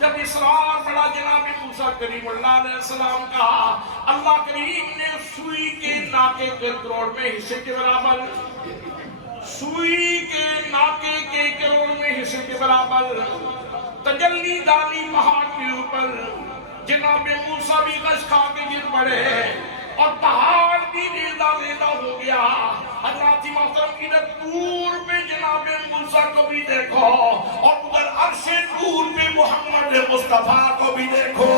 جب اسرار بڑا جناب موسیٰ کریم اللہ علیہ السلام کا اللہ کریم نے سوئی کے ناکے کے کروڑ میں حصے کے برابر سوئی کے ناکے کے کروڑ میں حصے کے برابر تجلی ڈالی پہاڑ کے اوپر. جناب موسیٰ بھی غش کھا کے گر پڑے اور پہاڑ بھی ریزہ ریزہ ہو گیا. حضرات محترم ادھر دور پہ جناب موسیٰ کو بھی دیکھو اور ادھر عرش دور پہ محمد مصطفیٰ کو بھی دیکھو.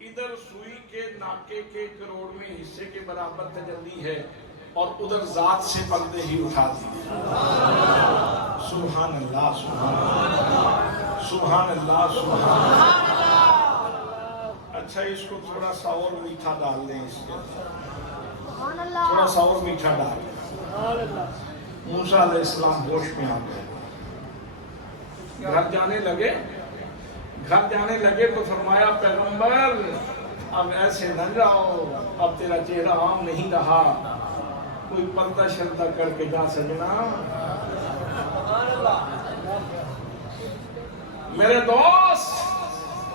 ادھر سوئی کے ناکے کے کروڑ میں حصے کے برابر تجلی ہے اور ادھر ذات سے پردے ہی اٹھا دیے. سبحان اللہ سبحان اللہ سبحان اللہ سبحان اللہ. اچھا اس کو تھوڑا سا اور میٹھا ڈال دیں. اس کے تھوڑا سا اور میٹھا ڈال دیں. موسیٰ علیہ السلام ہوش میں آ گئے. گھر جانے لگے تو فرمایا پیغمبر اب ایسے نہ جاؤ اب تیرا چہرہ عام نہیں رہا کوئی پردہ شردہ کر کے جا سجنا. میرے دوست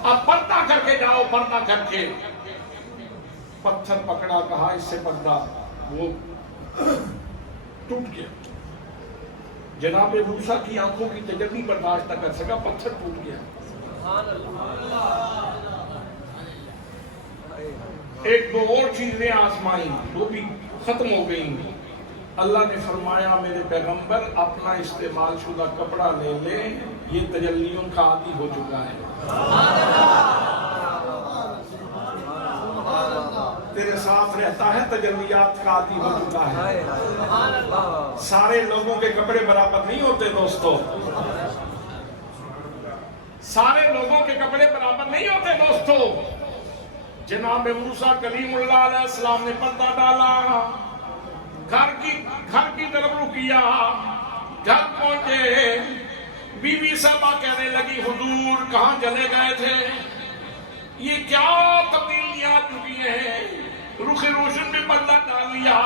اب پردہ کر کے جاؤ پردہ کر کے. پتھر پکڑا کہا اس سے پردہ وہ ٹوٹ گیا. جناب موسیٰ کی آنکھوں کی تجلی برداشت نہ کر سکا پتھر ٹوٹ گیا. ایک دو اور چیزیں آزمائیں وہ بھی ختم ہو گئیں. اللہ نے فرمایا میرے پیغمبر اپنا استعمال شدہ کپڑا لے لے یہ تجلیوں کا عادی ہو چکا ہے. تیرے ساتھ رہتا ہے تجلیات کا عادی ہو چکا ہے. سارے لوگوں کے کپڑے برابر نہیں ہوتے دوستو. سارے لوگوں کے کپڑے برابر نہیں ہوتے دوستو. جناب موسیٰ کلیم اللہ علیہ السلام نے پردہ ڈالا. گھر کی طرف رکیا. گھر پہنچے بیوی صاحبہ کہنے لگی حضور کہاں چلے گئے تھے یہ کیا تبدیلیاں آ چکی ہیں رخ روشن میں پردہ ڈال لیا.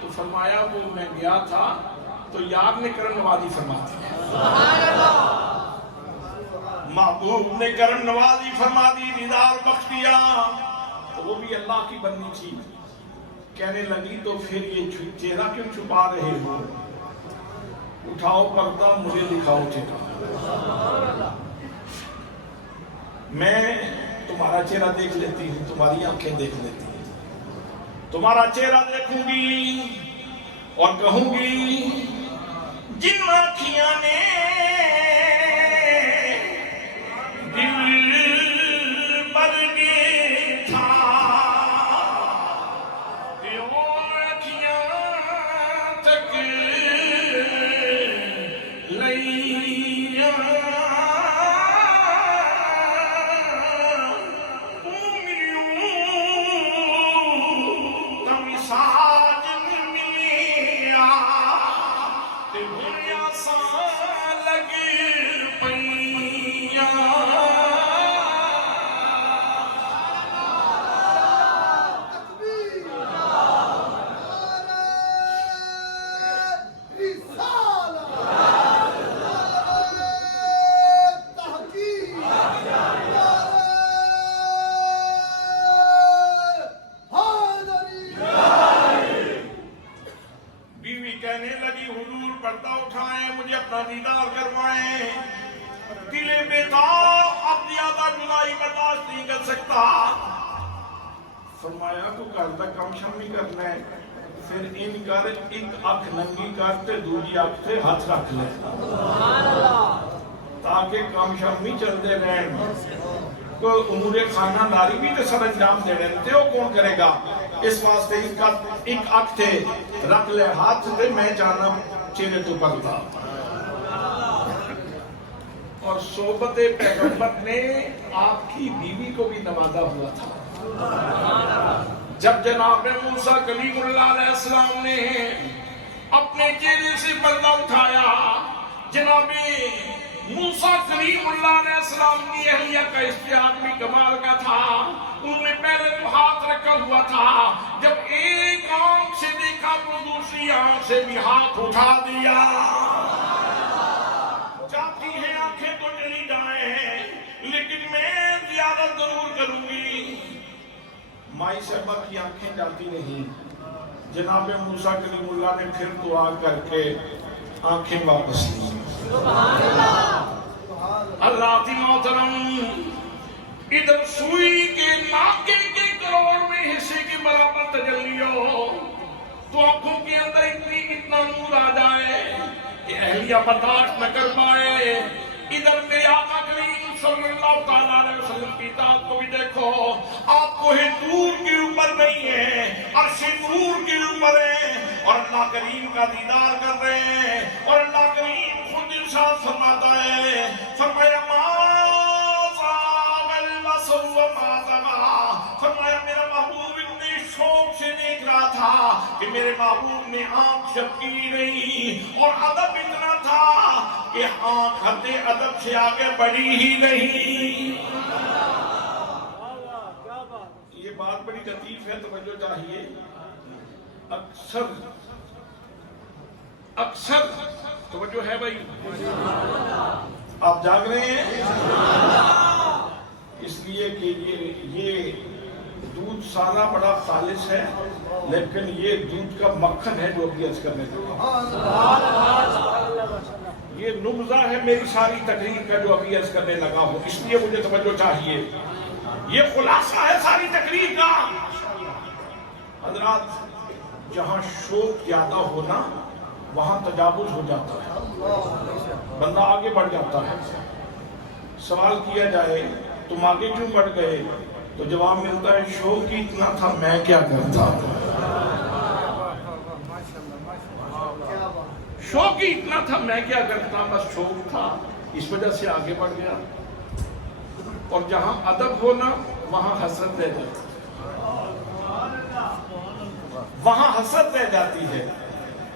تو فرمایا وہ میں گیا تھا تو یاد نے کرم نوازی فرما دی. محبوب نے کرم نوازی فرما دی دیدار بخش دیا. تو وہ بھی اللہ کی بنی تھی. کہنے لگی تو پھر یہ چہرہ کیوں چھپا رہے ہو اٹھاؤ پردہ مجھے دکھاؤ چہرہ. میں تمہارا چہرہ دیکھ لیتی ہوں تمہاری آنکھیں دیکھ لیتی ہیں. تمہارا چہرہ دیکھوں گی اور کہوں گی جن آنکھیاں نے کرتا فرمایا تو گھر کا کم شم نہیں کرنا ہے پھر ان کر ایک اکھ ننگی کر تے دوسری اکھ سے ہاتھ رکھ لے تاکہ کم شم نہیں چلتے رہن کوئی امور خانہ داری بھی تو سر انجام دے رہے تھے وہ کون کرے گا اس واسطے ایک اکھ سے رکھ لے ہاتھ سے میں جانا چہرے تو کرتا اور صحبت پیغمبر نے آپ کی بیوی کو بھی نوازا ہوا تھا جب جناب موسیٰ کلیم اللہ علیہ السلام نے اپنے چہرے سے پردہ اٹھایا جناب موسیٰ کلیم اللہ علیہ السلام کی اہلیہ کا اشتیاق بھی کمال کا تھا انہوں نے پہلے تو ہاتھ رکھا ہوا تھا جب ایک آنکھ سے دیکھا تو دوسری آنکھ سے بھی ہاتھ اٹھا دیا چاہتی ہیں آنکھیں تو چلی جائیں لیکن میں زیادت ضرور کروں گی مائی صاحبہ کی آنکھیں جاتی نہیں جناب موسیٰ کلیم اللہ نے پھر دعا کر کے آنکھیں واپس لی اللہ تی محترم ادھر سوئی کے ناکے کے کروڑ میں حصے کی برابر تجلی ہو تو آنکھوں کے اندر اتنا نور آ جائے کہ اہلیہ برداشت نہ کر پائے ادھر میرے آقا کریم صلی اللہ تعالیٰ علیہ وسلم کی اطاعت کو بھی دیکھو آپ کو ہی دور کے اوپر نہیں ہے عرش نور کے اوپر ہے اور اللہ کریم کا دیدار کر رہے ہیں اور اللہ کریم خود ارشاد فرماتا ہے فرمایا فرمایا میرا محبوب اتنے شوق سے دیکھ رہا تھا کہ میرے محبوب نے آنکھ جھپکی نہیں اور ادب اتنا تھا کہ آنکھ حد ادب سے آگے بڑھی ہی نہیں یہ بات بڑی لطیف ہے توجہ چاہیے اکثر توجہ ہے بھائی آپ جاگ رہے ہیں اس لیے کہ یہ دودھ سارا بڑا خالص ہے لیکن یہ دودھ کا مکھن ہے جو ابھی عرض کرنے لگا یہ نبضہ ہے میری ساری تقریر کا جو ابھی عرض کرنے لگا ہوں اس لیے مجھے توجہ چاہیے یہ خلاصہ ہے ساری تقریر کا حضرات جہاں شوق زیادہ ہونا وہاں تجاوز ہو جاتا ہے بندہ آگے بڑھ جاتا ہے سوال کیا جائے تم آگے کیوں بڑھ گئے تو جواب ملتا ہے شوق ہی اتنا تھا میں کیا کرتا شوق ہی اتنا تھا میں کیا کرتا بس شوق تھا اس وجہ سے آگے بڑھ گیا اور جہاں ادب ہونا وہاں حسرت رہ جاتی وہاں حسرت رہ جاتی ہے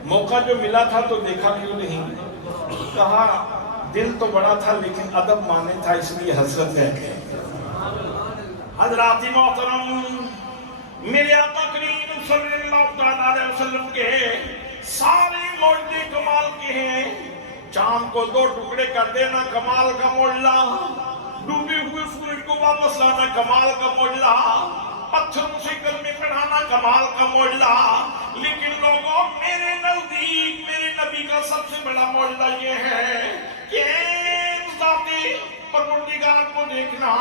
موقع جو ملا تھا تو دیکھا کیوں نہیں کہا دل تو بڑا تھا لیکن ادب مانے تھا اس لیے حسرت رہ گئے حضرات محترم میرے آقا کریم صلی اللہ علیہ وسلم کے سارے معجزے کمال کے ہیں چاند کو دو ٹکڑے کر دینا کمال کا معجزہ ڈوبے ہوئے سورج کو واپس لانا کمال کا معجزہ پتھروں سے کلمے پڑھانا کمال کا معجزہ لیکن لوگوں میرے نزدیک میرے نبی کا سب سے بڑا معجزہ یہ ہے کہ ذاتی پروردگار کو دیکھنا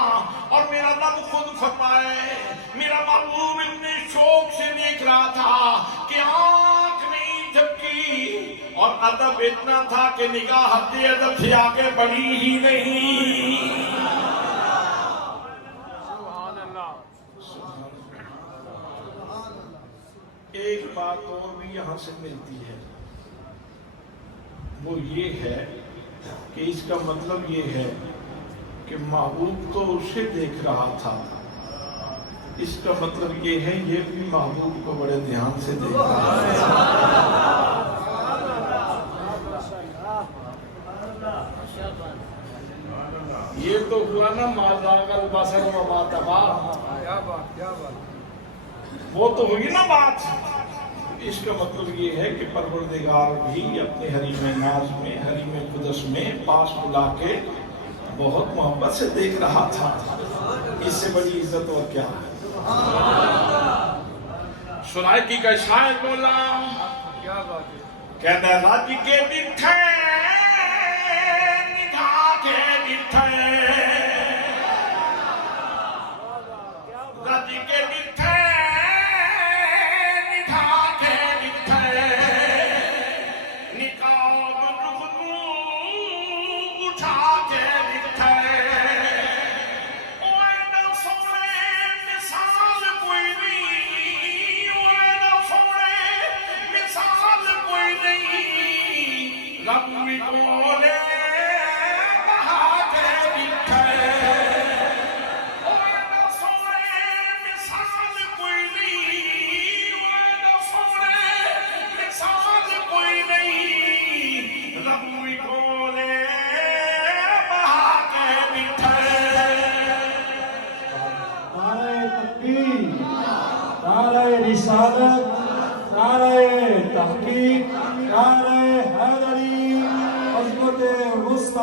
اور میرا رب خود فرمائے میرا محبوب اتنے شوق سے دیکھ رہا تھا کہ آنکھ نہیں جھپکی اور ادب اتنا تھا کہ نگاہ حد ادب سے آگے بڑھی ہی نہیں ایک بات اور بھی یہاں سے ملتی ہے وہ یہ ہے کہ اس کا مطلب یہ ہے کہ محبوب تو اسے دیکھ رہا تھا اس کا مطلب یہ ہے یہ بھی محبوب کو بڑے دھیان سے دیکھ رہا تھا یہ تو ہوا نا مازاغ البصر وما طغى وہ تو ہوئی نا بات اس کا مطلب یہ ہے کہ پروردگار بھی اپنے حریم ناز میں حریم قدس میں پاس بلا کے بہت محبت سے دیکھ رہا تھا اس سے بڑی عزت اور کیا ہے سنائے کی کا شاعر بولا کہتا ہے راج کے ڈٹھے نگاہ کے ڈٹھے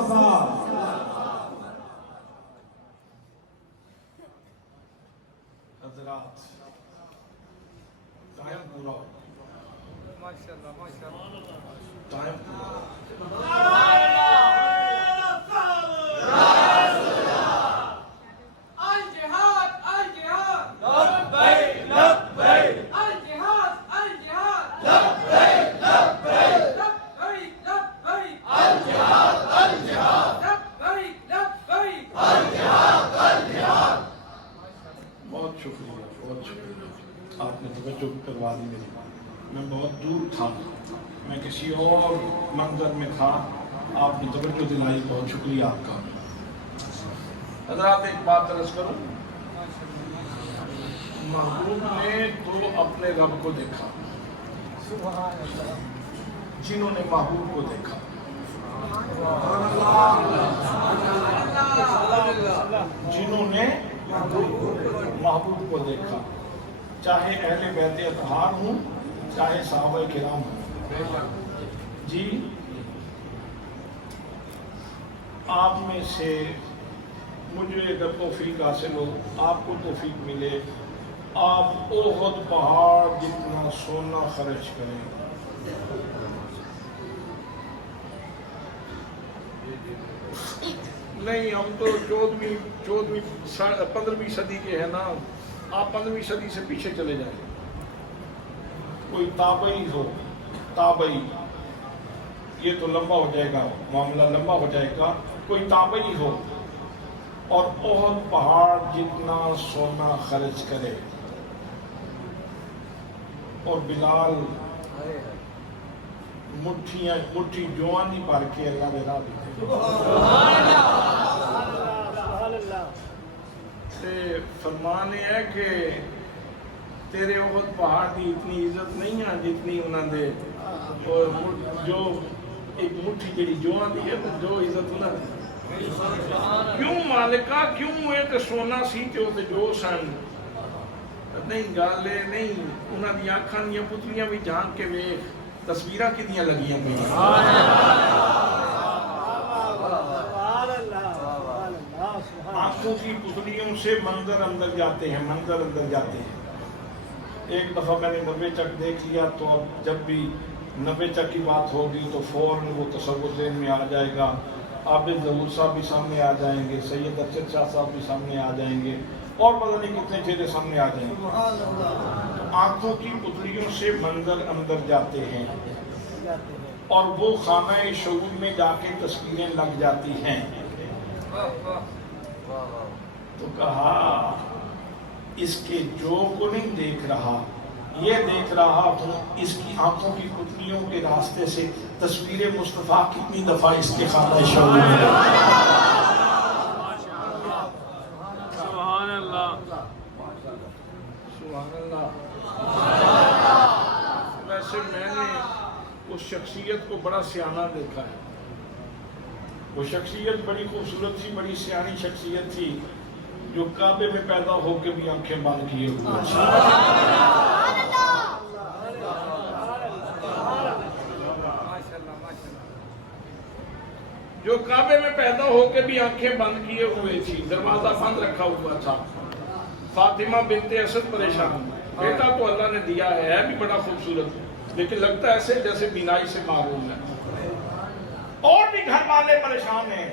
مصطفیٰ حضرات ٹائم پورا ہو ٹائم پورا الجهاد الجهاد لبیک لبیک الجهاد الجهاد لبیک لبیک لبيك لبيك الجہاد الجہاد لبيك لبيك الجہاد الجہاد بہت شکریہ آپ نے توجہ کروا دی میری بات میں بہت دور تھا میں کسی اور منظر میں تھا آپ نے توجہ دلائی بہت شکریہ آپ کا حضرات ایک بات عرض کروں محبوب نے تو اپنے رب کو دیکھا جنہوں نے محبوب کو دیکھا جنہوں نے محبوب کو دیکھا چاہے اہل بیت اطہار ہوں چاہے صحابہ کرام ہوں جی آپ میں سے مجھے اگر توفیق حاصل ہو آپ کو توفیق ملے آپ احد پہاڑ جتنا سونا خرچ کریں نہیں ہم تو 15ویں صدی کے ہیں نا آپ 15ویں صدی سے پیچھے چلے جائیں کوئی تابعی ہو تابعی یہ تو لمبا ہو جائے گا معاملہ لمبا ہو جائے گا کوئی تابعی ہو اور احد پہاڑ جتنا سونا خرچ کرے اور بلال مٹھی جوانی بھر کے اللہ نے راہ دی فرمان یہ ہے کہ تیرے احد پہاڑ کی اتنی عزت نہیں ہے جتنی انہوں نے جو ایک مٹھی جڑی جوان دی ہے جو عزت انہوں نے کیوں مالکہ کیوں ہوئے تو سونا سی تے ہوتے جو سن نہیں گالے نہیں انہوں نے آنکھاں دیا پتلیاں بھی جان کے ویکھ تصویرہ کتنی لگیاں گئی آنکھوں کی پتلیوں سے منظر اندر جاتے ہیں ایک دفعہ میں نے 90 چک دیکھ لیا تو اب جب بھی 90 چک کی بات ہوگی تو فوراً وہ تصور ذہن میں آ جائے گا عابد ظہور صاحب بھی سامنے آ جائیں گے سید ارشد شاہ صاحب بھی سامنے آ جائیں گے اور پتہ نہیں کتنے چہرے سامنے آ جائیں گے آنکھوں کی پتلیوں سے منظر اندر جاتے ہیں اور وہ خانہ شعور میں جا کے تصویریں لگ جاتی ہیں تو کہا اس کے جو کو نہیں دیکھ رہا یہ دیکھ رہا ہوں اس کی آنکھوں کی پتلیوں کے راستے سے تصویر مصطفیٰ کتنی دفعہ اس کے خانہ شعور میں سبحان اللہ سبحان اللہ ویسے میں نے اس شخصیت کو بڑا سیانہ دیکھا ہے وہ شخصیت بڑی خوبصورت تھی بڑی سیانی شخصیت تھی جو کعبے میں پیدا ہو کے بھی آنکھیں بند کیے ہوئے جو کعبے میں پیدا ہو کے بھی آنکھیں بند کیے ہوئے تھی دروازہ بند رکھا ہوا تھا فاطمہ بنت اسد پریشان بیٹا تو اللہ نے دیا ہے بھی بڑا خوبصورت لیکن لگتا ہے ایسے جیسے بینائی سے محروم ہے اور بھی گھر والے پریشان ہیں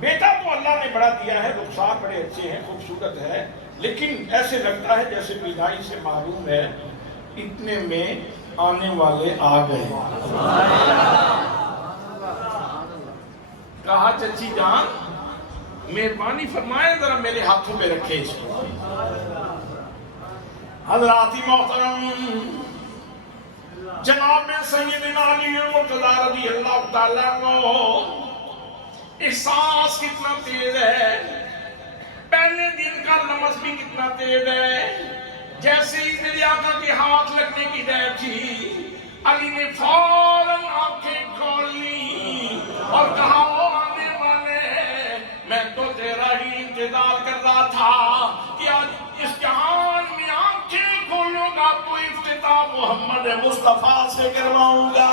بیٹا تو اللہ نے بڑا دیا ہے رخسار بڑے اچھے ہیں خوبصورت ہے لیکن ایسے لگتا ہے جیسے بینائی سے محروم ہے اتنے میں آنے والے آ گئے کہا چچی جان مہربانی فرمائے ذرا میرے ہاتھوں پہ رکھے اس کو حضرات محترم جناب سیدنا علی مرتضی رضی اللہ تعالیٰ عنہ احساس کتنا تیز ہے پہلے دن کا لمس بھی کتنا تیز ہے جیسے ہی میری آقا کے ہاتھ لگنے کی دیر تھی علی نے فوراً آنکھیں کھول لی اور کہا وہ آنے والے میں تو تیرا ہی انتظار کر رہا تھا کہ آج اس جہان میں آنکھیں کھولوں گا تو افتتاح محمد مصطفیٰ سے کرواؤں گا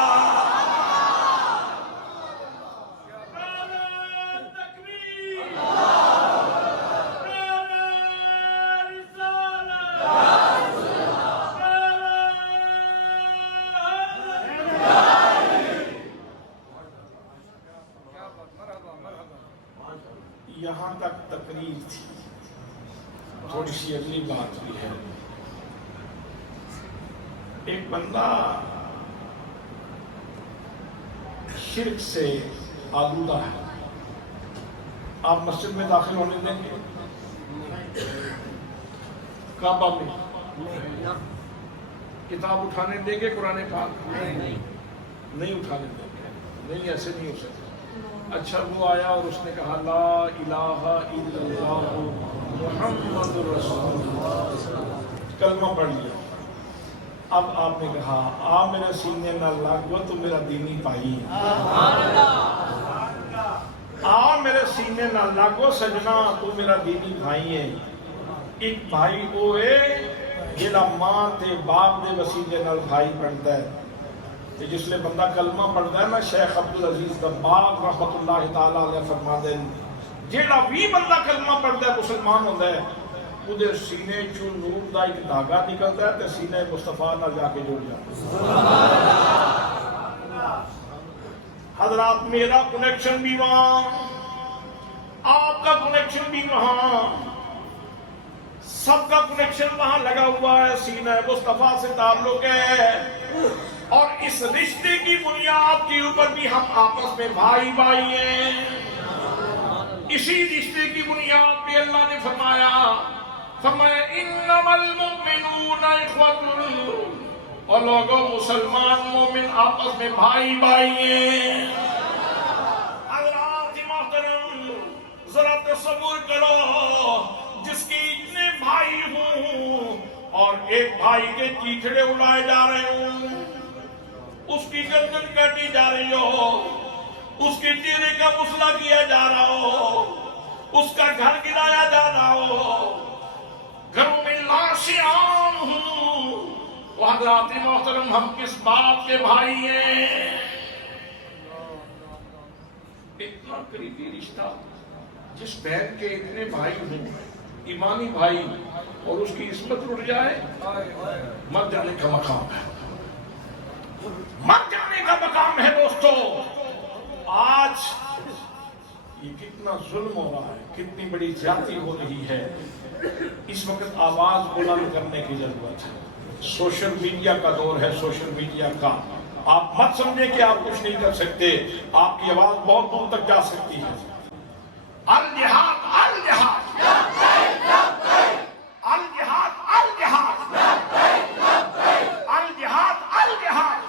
تھی. تھوڑی سی اگلی بات بھی ہے. ایک بندہ شرک سے آلودہ ہے. آپ مسجد میں داخل ہونے دیں گے؟ کعبہ میں کتاب اٹھانے دیں گے؟ قرآن پاک نہیں اٹھانے دیں گے. نہیں، ایسے نہیں ہو سکتا. اچھا، وہ آیا اور اس نے کہا لا الہ الا اللہ محمد رسول اللہ، کلمہ پڑھ لیا. اب آپ نے کہا آپ میرے سینے نہ لگو تو میرا دینی بھائی ہے. آپ میرے سینے نہ لگو سجنا تو میرا دینی بھائی ہے. ایک بھائی وہ ہے جہاں ماں تے باپ دے وسیلے نال بھائی بنتا ہے. تے جس لئے بندہ کلمہ پڑھتا ہے نا، شیخ عبدالعزیز دباغ رحمت اللہ تعالیٰ علیہ فرما دیں جہاں بھی بندہ کلمہ پڑھتا ہے مسلمان ہوتا ہے، ادھر سینے چو نور دا ایک دھاگا نکلتا ہے تے سینے مصطفیٰ نہ جا کے جڑ جاتا ہے. حضرات، میرا کنیکشن بھی وہاں، آپ کا کنیکشن بھی وہاں، سب کا کنیکشن وہاں لگا ہوا ہے. سینہ مصطفیٰ سے تعلق ہے، اور اس رشتے کی بنیاد کے اوپر بھی ہم آپس میں بھائی بھائی ہیں. اسی رشتے کی بنیاد پہ اللہ نے فرمایا انما المؤمنون اخوة، اور لوگوں مسلمان مومن آپس میں بھائی بھائی ہیں. حضرات محترم، ذرا تصور کرو جس کی اتنے بھائی ہوں اور ایک بھائی کے چیچڑے اڑائے جا رہے ہوں، اس کی گردن کاٹی جا رہی ہو، اس کے چہرے کا مسئلہ کیا جا رہا ہو، اس کا گھر گرایا جا رہا ہو، گھروں میں لاشیں عام ہوں. حضرات محترم، ہم کس بات کے بھائی ہیں؟ اتنا قریبی رشتہ، جس بہن کے اتنے بھائی ہوں، ایمانی بھائی، اور اس کی عصمت اڑ جائے، مر جانے کا مقام ہے. مر جانے کا مقام ہے دوستو. آج یہ کتنا ظلم ہو رہا ہے، کتنی بڑی زیادتی ہو رہی ہے. اس وقت آواز بلند کرنے کی ضرورت ہے. سوشل میڈیا کا دور ہے. سوشل میڈیا کا آپ مت سمجھیں کہ آپ کچھ نہیں کر سکتے. آپ کی آواز بہت دور تک جا سکتی ہے. الجہاد الجہاد الجہاد الجہاد الجہاد الجہاد.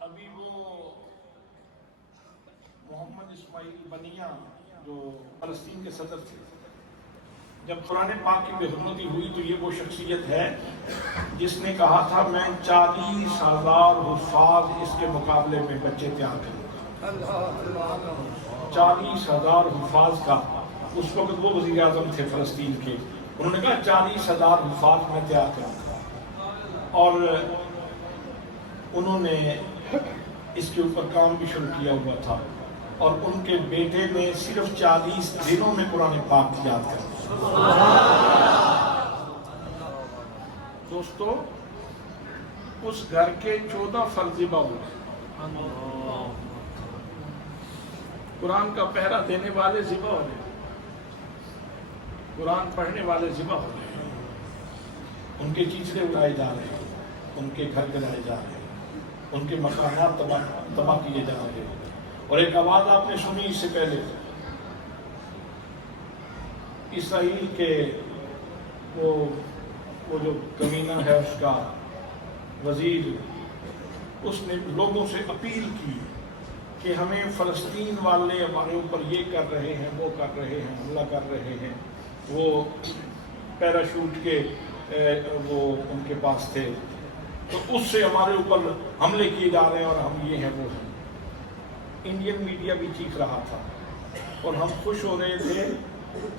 ابھی وہ محمد اسماعیل بنیا جو فلسطین کے صدر تھے، جب قرآن پاک کی بے حرمتی ہوئی تو یہ وہ شخصیت ہے جس نے کہا تھا میں 40,000 حفاظ اس کے مقابلے میں بچے تیار کروں گا. 40,000 حفاظ کا. اس وقت وہ وزیر اعظم تھے فلسطین کے. انہوں نے کہا 40,000 حفاظ میں تیار کروں گا، اور انہوں نے اس کے اوپر کام بھی شروع کیا ہوا تھا. اور ان کے بیٹے نے صرف 40 دنوں میں قرآن پاک یاد کر. دوستو، اس گھر کے 14 فرد ذبح ہوئے. قرآن کا پہرا دینے والے ذبح ہو گئے، قرآن پڑھنے والے ذبح ہو گئے. ان کے چیچڑے اڑائے جا رہے ہیں، ان کے گھر گرائے جا رہے ہیں، ان کے مکانات تباہ کیے جا رہے ہیں. اور ایک آواز آپ نے سنی اس سے پہلے، اسرائیل کے وہ جو کمینہ ہے اس کا وزیر، اس نے لوگوں سے اپیل کی کہ ہمیں فلسطین والے ہمارے اوپر یہ کر رہے ہیں، وہ کر رہے ہیں، حملہ کر رہے ہیں. وہ پیراشوٹ کے وہ ان کے پاس تھے، تو اس سے ہمارے اوپر حملے کیے جا رہے ہیں اور ہم یہ ہیں وہ ہیں. انڈین میڈیا بھی چیخ رہا تھا اور ہم خوش ہو رہے تھے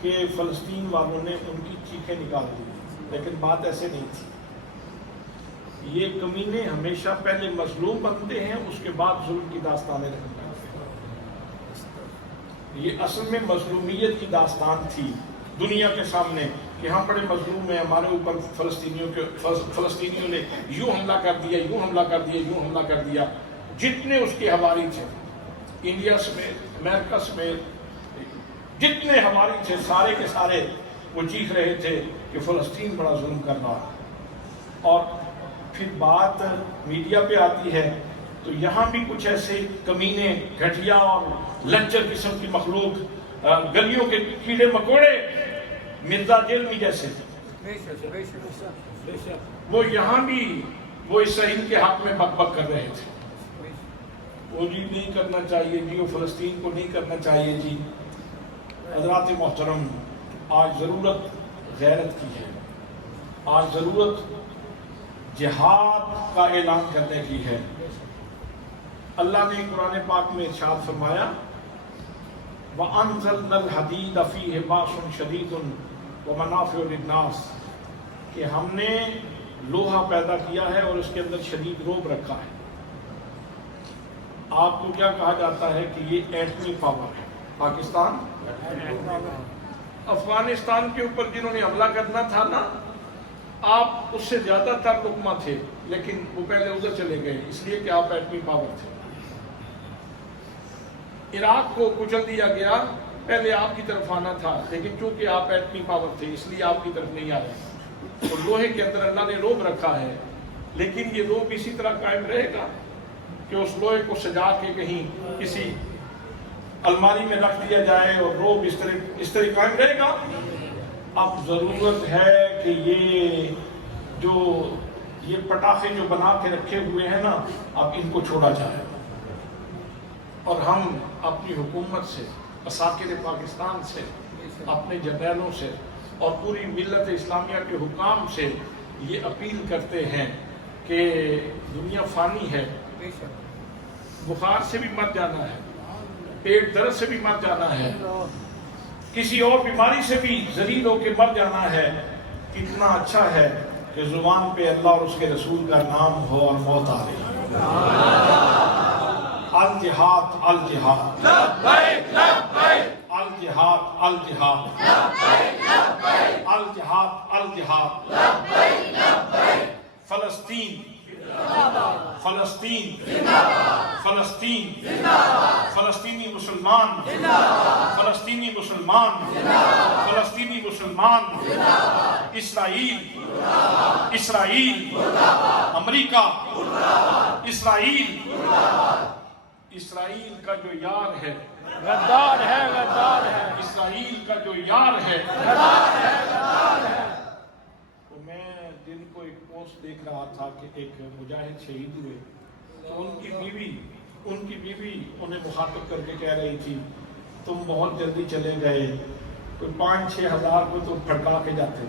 کہ فلسطین والوں نے ان کی چیخیں نکال دی. لیکن بات ایسے نہیں تھی. یہ کمینے ہمیشہ پہلے مظلوم بنتے ہیں، اس کے بعد ظلم کی داستانیں رکھتے ہیں. یہ اصل میں مظلومیت کی داستان تھی دنیا کے سامنے کہ ہم بڑے مظلوم ہیں، ہمارے اوپر فلسطینیوں نے یوں حملہ کر دیا، یوں حملہ کر دیا، یوں حملہ کر دیا. جتنے اس کے حوالی تھے، انڈیا سمیت، امریکہ سمیت، جتنے ہماری تھے سارے کے سارے وہ چیخ رہے تھے کہ فلسطین بڑا ظلم کر رہا ہے۔ اور پھر بات میڈیا پہ آتی ہے تو یہاں بھی کچھ ایسے کمینے، گھٹیا اور لچر قسم کی مخلوق، گلیوں کے کیڑے مکوڑے، مرزا جیلمی جیسے، وہ یہاں بھی وہ اسرائیل کے حق میں بک بک کر رہے تھے۔ وہ جی نہیں کرنا چاہیے جی، وہ فلسطین کو نہیں کرنا چاہیے جی۔ حضرات محترم، آج ضرورت غیرت کی ہے، آج ضرورت جہاد کا اعلان کرنے کی ہے۔ اللہ نے قرآن پاک میں ارشاد فرمایا وَأَنزَلْنَا الْحَدِيدَ فِيهِ بَأْسٌ شَدِيدٌ وَمَنَافِعُ لِلنَّاسِ، کہ ہم نے لوہا پیدا کیا ہے اور اس کے اندر شدید روب رکھا ہے۔ آپ کو کیا کہا جاتا ہے کہ یہ ایٹمی پاور ہے۔ پاکستان افغانستان کے اوپر جنہوں نے حملہ کرنا تھا نا، آپ اس سے زیادہ تر لقمہ تھے، لیکن وہ پہلے ادھر چلے گئے اس لیے کہ آپ ایٹمی پاور تھے۔ عراق کو کچل دیا گیا، پہلے آپ کی طرف آنا تھا، لیکن چونکہ آپ ایٹمی پاور تھے اس لیے آپ کی طرف نہیں آئے۔ اور لوہے کے اندر اللہ نے روب رکھا ہے، لیکن یہ روب اسی طرح قائم رہے گا کہ اس لوہے کو سجا کے کہیں کسی الماری میں رکھ دیا جائے اور روب اس طرح قائم رہے گا؟ اب ضرورت ہے کہ یہ پٹاخے جو بنا کے رکھے ہوئے ہیں نا، اب ان کو چھوڑا جائے اور ہم اپنی حکومت سے، اساکر پاکستان سے، اپنے جرنیلوں سے اور پوری ملت اسلامیہ کے حکام سے یہ اپیل کرتے ہیں کہ دنیا فانی ہے، بخار سے بھی مر جانا ہے، پیٹ درد سے بھی مر جانا ہے، کسی اور بیماری سے بھی ذلیل ہو کے مر جانا ہے۔ کتنا اچھا ہے کہ زبان پہ اللہ اور اس کے رسول کا نام ہو اور موت آ رہی ہے۔ الجہاد الجہاد لبیک لبیک الجہاد الجہاد لبیک الجہاد الجہاد لبیک لبیک فلسطین فلسطین فلسطین فلسطینی مسلمان فلسطینی مسلمان فلسطینی مسلمان اسرائیل اسرائیل امریکہ اسرائیل اسرائیل کا جو یار ہے غدار ہے، غدار ہے، اسرائیل کا جو یار ہے غدار ہے، غدار ہے۔ تو میں دن کو ایک پوسٹ دیکھ رہا تھا کہ ایک مجاہد شہید ہوئے تو ان کی بیوی انہیں مخاطب کر کے کہہ رہی تھی تم بہت جلدی چلے گئے، کوئی 5-6 ہزار کو تو پھڑکا کے جاتے،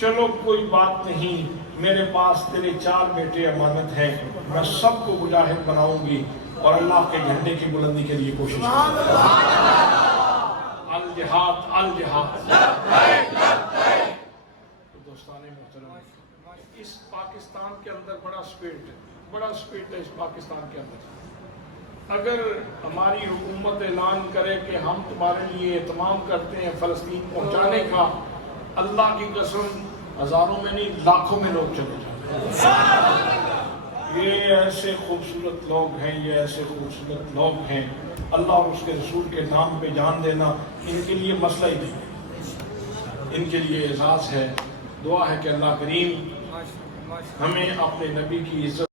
چلو کوئی بات نہیں، میرے پاس تیرے 4 بیٹے امانت ہیں، میں سب کو مجاہد بناؤں گی اور اللہ کے جھنڈے کی بلندی کے لیے کوشش کروں گی۔ الجہاد الجہاد دوستان محترم، اس پاکستان کے اندر بڑا سپیٹ ہے اس پاکستان کے اندر۔ اگر ہماری حکومت اعلان کرے کہ ہم تمہارے لیے اہتمام کرتے ہیں فلسطین پہنچانے کا، اللہ کی قسم ہزاروں میں نہیں لاکھوں میں لوگ چلے جائیں۔ یہ ایسے خوبصورت لوگ ہیں، یہ ایسے خوبصورت لوگ ہیں، اللہ اور اس کے رسول کے نام پہ جان دینا ان کے لیے مسئلہ ہی نہیں، ان کے لیے اعزاز ہے۔ دعا ہے کہ اللہ کریم ہمیں اپنے نبی کی عزت